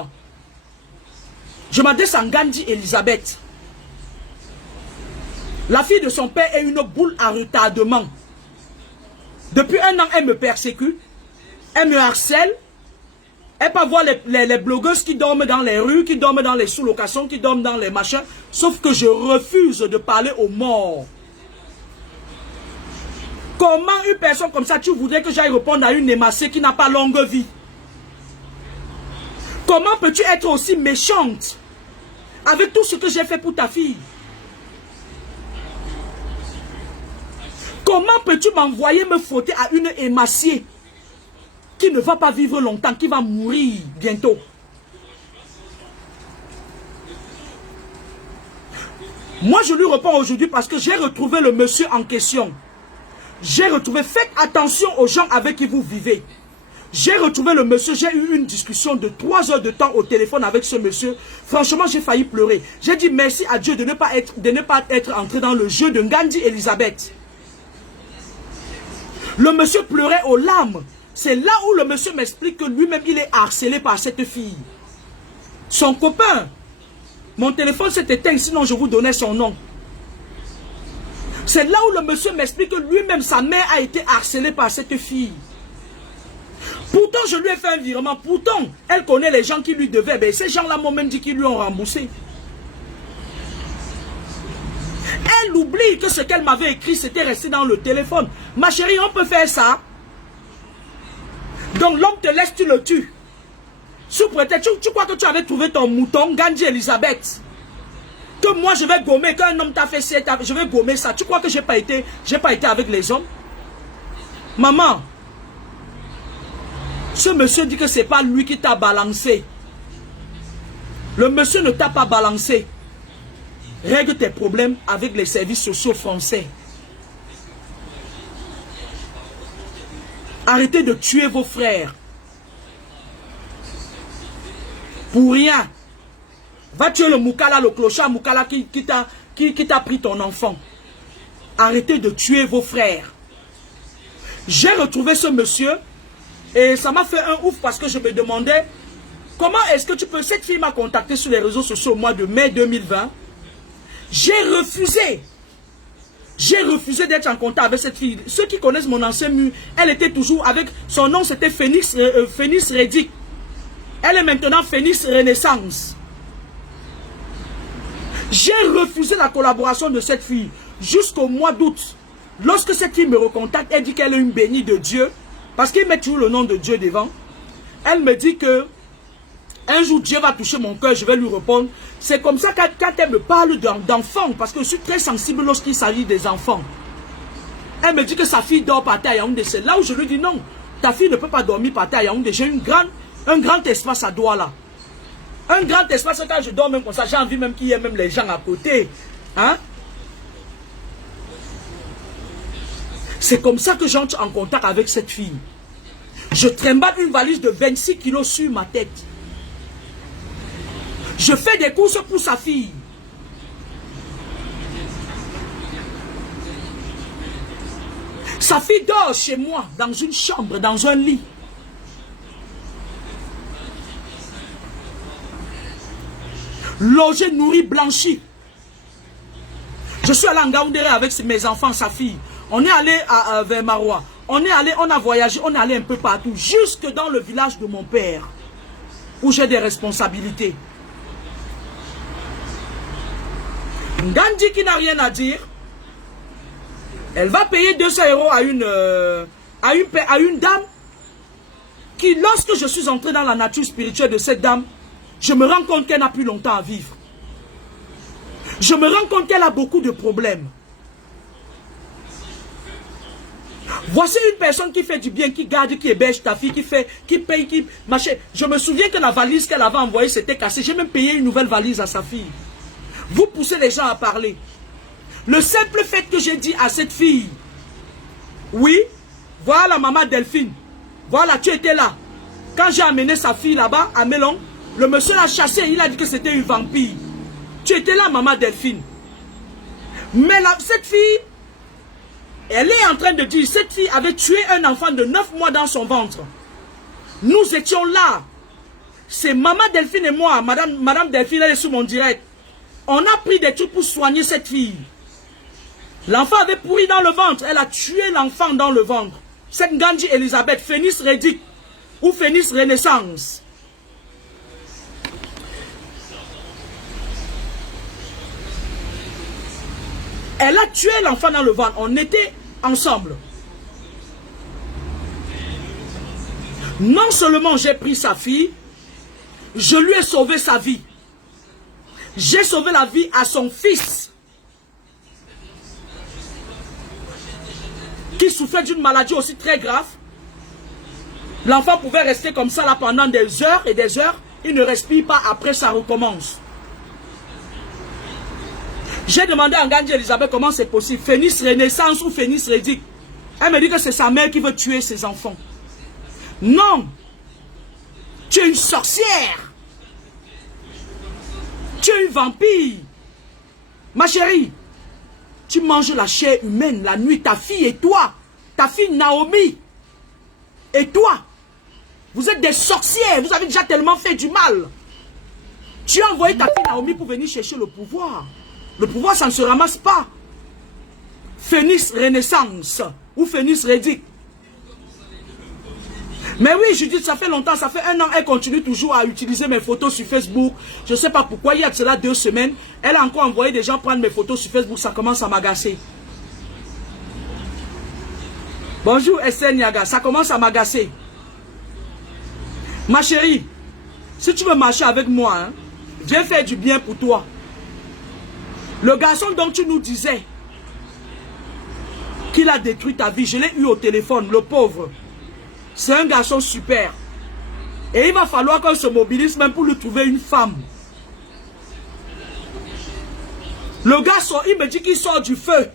Je m'adresse à Ngandji Elisabeth. La fille de son père est une boule à retardement. Depuis un an, elle me persécute. Elle me harcèle. Elle peut voir les blogueuses qui dorment dans les rues, qui dorment dans les sous-locations, qui dorment dans les machins. Sauf que je refuse de parler aux morts. Comment une personne comme ça, tu voudrais que j'aille répondre à une émassée qui n'a pas longue vie? Comment peux-tu être aussi méchante avec tout ce que j'ai fait pour ta fille? Comment peux-tu m'envoyer me frotter à une émaciée qui ne va pas vivre longtemps, qui va mourir bientôt? Moi, je lui réponds aujourd'hui parce que j'ai retrouvé le monsieur en question. J'ai retrouvé, faites attention aux gens avec qui vous vivez. J'ai retrouvé le monsieur, j'ai eu une discussion de 3 heures de temps au téléphone avec ce monsieur. Franchement, j'ai failli pleurer. J'ai dit merci à Dieu de ne pas être entré dans le jeu de Ngandji Elisabeth. Le monsieur pleurait aux larmes. C'est là où le monsieur m'explique que lui-même, il est harcelé par cette fille. Son copain. Mon téléphone s'est éteint, sinon je vous donnais son nom. C'est là où le monsieur m'explique que lui-même, sa mère a été harcelée par cette fille. Pourtant, je lui ai fait un virement. Pourtant, elle connaît les gens qui lui devaient. Ben, ces gens-là m'ont même dit qu'ils lui ont remboursé. Elle oublie que ce qu'elle m'avait écrit, c'était resté dans le téléphone. Ma chérie, on peut faire ça. Donc, l'homme te laisse, tu le tues. Sous prétexte, tu crois que tu avais trouvé ton mouton, Ngandji Elisabeth? Que moi, je vais gommer, qu'un homme t'a fait ça, je vais gommer ça. Tu crois que j'ai pas été avec les hommes? Maman, ce monsieur dit que c'est pas lui qui t'a balancé. Le monsieur ne t'a pas balancé. Règle tes problèmes avec les services sociaux français. Arrêtez de tuer vos frères. Pour rien. Va tuer le Moukala, le clochard Moukala qui t'a pris ton enfant. Arrêtez de tuer vos frères. J'ai retrouvé ce monsieur et ça m'a fait un ouf parce que je me demandais comment est-ce que tu peux... Cette fille m'a contacté sur les réseaux sociaux au mois de mai 2020. J'ai refusé. J'ai refusé d'être en contact avec cette fille. Ceux qui connaissent mon ancien mur, elle était toujours avec... Son nom c'était Phoenix Reddick. Elle est maintenant Phoenix Renaissance. J'ai refusé la collaboration de cette fille jusqu'au mois d'août. Lorsque cette fille me recontacte, elle dit qu'elle est une bénie de Dieu, parce qu'il met toujours le nom de Dieu devant. Elle me dit que un jour Dieu va toucher mon cœur, je vais lui répondre. C'est comme ça quand elle me parle d'enfants, parce que je suis très sensible lorsqu'il s'agit des enfants. Elle me dit que sa fille dort par terre à Yaoundé. C'est là où je lui dis non, ta fille ne peut pas dormir par terre à Yaoundé. J'ai un grand espace à Douala. Un grand espace, quand je dors même comme ça, j'ai envie même qu'il y ait même les gens à côté. Hein? C'est comme ça que j'entre en contact avec cette fille. Je trimballe une valise de 26 kilos sur ma tête. Je fais des courses pour sa fille. Sa fille dort chez moi, dans une chambre, dans un lit. Logé, nourri, blanchi. Je suis allé en Gaoundéré avec mes enfants, sa fille. On est allé vers Maroua. On est allé, on a voyagé, on est allé un peu partout. Jusque dans le village de mon père. Où j'ai des responsabilités. Ngandi qui n'a rien à dire. Elle va payer 200 € à une dame. Qui, lorsque je suis entré dans la nature spirituelle de cette dame, je me rends compte qu'elle n'a plus longtemps à vivre. Je me rends compte qu'elle a beaucoup de problèmes. Voici une personne qui fait du bien, qui garde, qui héberge ta fille, qui paye, qui machin. Je me souviens que la valise qu'elle avait envoyée s'était cassée. J'ai même payé une nouvelle valise à sa fille. Vous poussez les gens à parler. Le simple fait que j'ai dit à cette fille, oui, voilà maman Delphine. Voilà, tu étais là. Quand j'ai amené sa fille là-bas, à Mélon, le monsieur l'a chassé, il a dit que c'était une vampire. Tu étais là, maman Delphine. Mais cette fille, elle est en train de dire, cette fille avait tué un enfant de 9 mois dans son ventre. Nous étions là. C'est maman Delphine et moi, madame Delphine, elle est sous mon direct. On a pris des trucs pour soigner cette fille. L'enfant avait pourri dans le ventre. Elle a tué l'enfant dans le ventre. Cette Ngandji Elisabeth, Phénix Rédic ou Phénix Renaissance. Elle a tué l'enfant dans le ventre. On était ensemble. Non seulement j'ai pris sa fille, je lui ai sauvé sa vie. J'ai sauvé la vie à son fils qui souffrait d'une maladie aussi très grave. L'enfant pouvait rester comme ça là pendant des heures et des heures. Il ne respire pas, après ça recommence. J'ai demandé à Ngandji Elisabeth comment c'est possible. Phénix Renaissance ou Phénix Rédic. Elle me dit que c'est sa mère qui veut tuer ses enfants. Non. Tu es une sorcière. Tu es une vampire. Ma chérie, tu manges la chair humaine la nuit. Ta fille et toi. Ta fille Naomi. Et toi. Vous êtes des sorcières. Vous avez déjà tellement fait du mal. Tu as envoyé ta fille Naomi pour venir chercher le pouvoir. Le pouvoir, ça ne se ramasse pas. Phénix Renaissance ou Phénix Rédic. Mais oui, Judith, ça fait longtemps, ça fait 1 an, elle continue toujours à utiliser mes photos sur Facebook. Je ne sais pas pourquoi, il y a de cela 2 semaines, elle a encore envoyé des gens prendre mes photos sur Facebook, ça commence à m'agacer. Bonjour Esther Niaga, ça commence à m'agacer. Ma chérie, si tu veux marcher avec moi, hein, viens faire du bien pour toi. Le garçon dont tu nous disais qu'il a détruit ta vie, je l'ai eu au téléphone, le pauvre. C'est un garçon super. Et il va falloir qu'on se mobilise même pour lui trouver une femme. Le gars sort, il me dit qu'il sort du feu.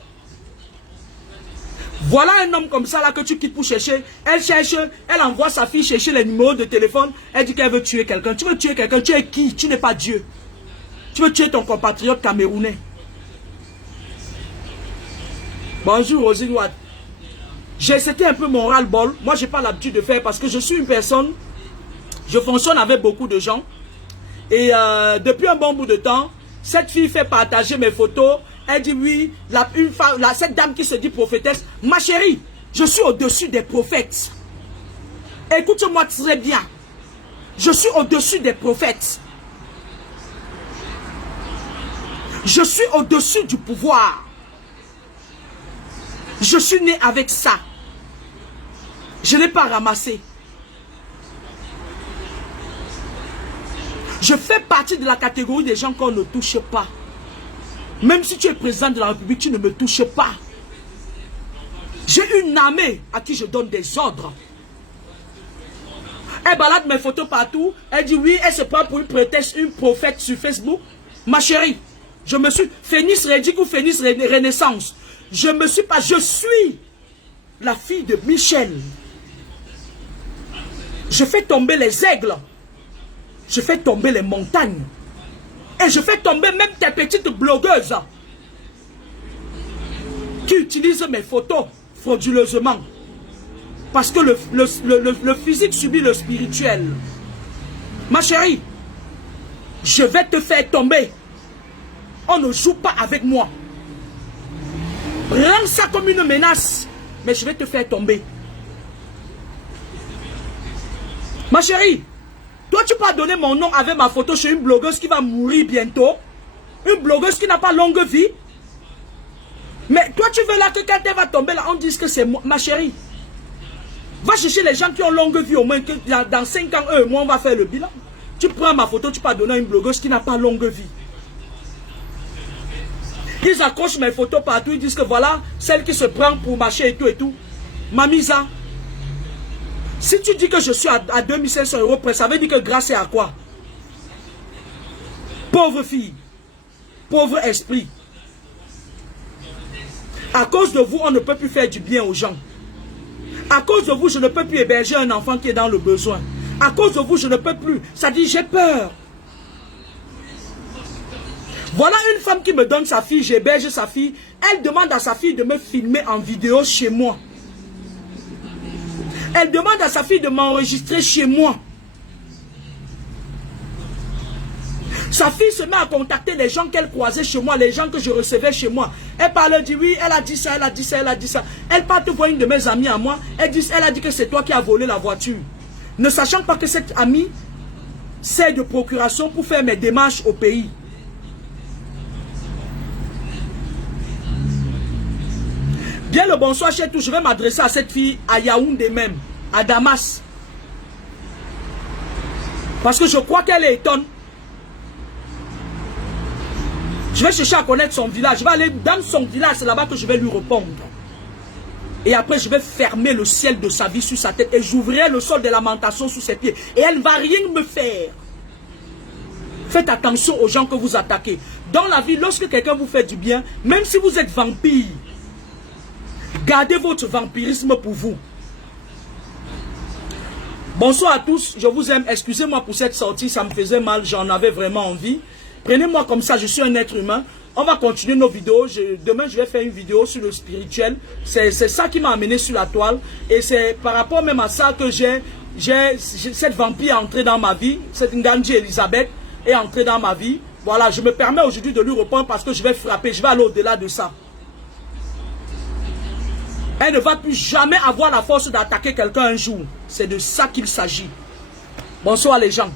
Voilà un homme comme ça là que tu quittes pour chercher. Elle cherche, elle envoie sa fille chercher les numéros de téléphone. Elle dit qu'elle veut tuer quelqu'un. Tu veux tuer quelqu'un, tu es qui? Tu n'es pas Dieu. Tu veux tuer ton compatriote camerounais. Bonjour Rosine Watt. C'était un peu mon ras-le-bol. Moi, je n'ai pas l'habitude de faire parce que je suis une personne, je fonctionne avec beaucoup de gens. Et depuis un bon bout de temps, cette fille fait partager mes photos. Elle dit oui, cette dame qui se dit prophétesse. Ma chérie, je suis au-dessus des prophètes. Écoute-moi très bien. Je suis au-dessus des prophètes. Je suis au-dessus du pouvoir. Je suis né avec ça. Je n'ai pas ramassé. Je fais partie de la catégorie des gens qu'on ne touche pas. Même si tu es président de la République, tu ne me touches pas. J'ai une armée à qui je donne des ordres. Elle balade mes photos partout. Elle dit oui, elle se prend pour une prophète sur Facebook. Ma chérie, je me suis... Phénix Rédic ou Phénix Renaissance. Je me suis pas... Je suis la fille de Michel. Je fais tomber les aigles. Je fais tomber les montagnes. Et je fais tomber même tes petites blogueuses qui utilisent mes photos frauduleusement. Parce que le physique subit le spirituel. Ma chérie, je vais te faire tomber. On ne joue pas avec moi. Prends ça comme une menace. Mais je vais te faire tomber. Ma chérie, toi tu peux donner mon nom avec ma photo chez une blogueuse qui va mourir bientôt. Une blogueuse qui n'a pas longue vie. Mais toi tu veux là que quand elle va tomber là, on dise que c'est moi. Ma chérie, va chercher les gens qui ont longue vie au moins que dans 5 ans, eux et moi on va faire le bilan. Tu prends ma photo, tu peux donner à une blogueuse qui n'a pas longue vie. Ils accrochent mes photos partout, ils disent que voilà, celle qui se prend pour marcher et tout et tout. Mamisa, si tu dis que je suis à 2500 € près, ça veut dire que grâce à quoi? Pauvre fille, pauvre esprit. À cause de vous, on ne peut plus faire du bien aux gens. À cause de vous, je ne peux plus héberger un enfant qui est dans le besoin. À cause de vous, je ne peux plus. Ça dit, j'ai peur. Voilà une femme qui me donne sa fille, j'héberge sa fille. Elle demande à sa fille de me filmer en vidéo chez moi. Elle demande à sa fille de m'enregistrer chez moi. Sa fille se met à contacter les gens qu'elle croisait chez moi, les gens que je recevais chez moi. Elle parle, elle dit oui, elle a dit ça, elle a dit ça, elle a dit ça. Elle part te voir une de mes amies à moi, elle a dit que c'est toi qui as volé la voiture. Ne sachant pas que cette amie sert de procuration pour faire mes démarches au pays. Bien le bonsoir chez tout, je vais m'adresser à cette fille à Yaoundé même, à Damas. Parce que je crois qu'elle est étonne. Je vais chercher à connaître son village. Je vais aller dans son village, c'est là-bas que je vais lui répondre. Et après, je vais fermer le ciel de sa vie sur sa tête et j'ouvrirai le sol de lamentation sous ses pieds. Et elle ne va rien me faire. Faites attention aux gens que vous attaquez. Dans la vie, lorsque quelqu'un vous fait du bien, même si vous êtes vampire, gardez votre vampirisme pour vous. Bonsoir à tous, je vous aime. Excusez-moi pour cette sortie, ça me faisait mal, j'en avais vraiment envie. Prenez-moi comme ça, je suis un être humain. On va continuer nos vidéos. Demain, je vais faire une vidéo sur le spirituel. C'est ça qui m'a amené sur la toile. Et c'est par rapport même à ça que j'ai cette vampire entrée dans ma vie. Cette Nganji Elisabeth est entrée dans ma vie. Voilà, je me permets aujourd'hui de lui répondre parce que je vais frapper. Je vais aller au-delà de ça. Elle ne va plus jamais avoir la force d'attaquer quelqu'un un jour. C'est de ça qu'il s'agit. Bonsoir les gens.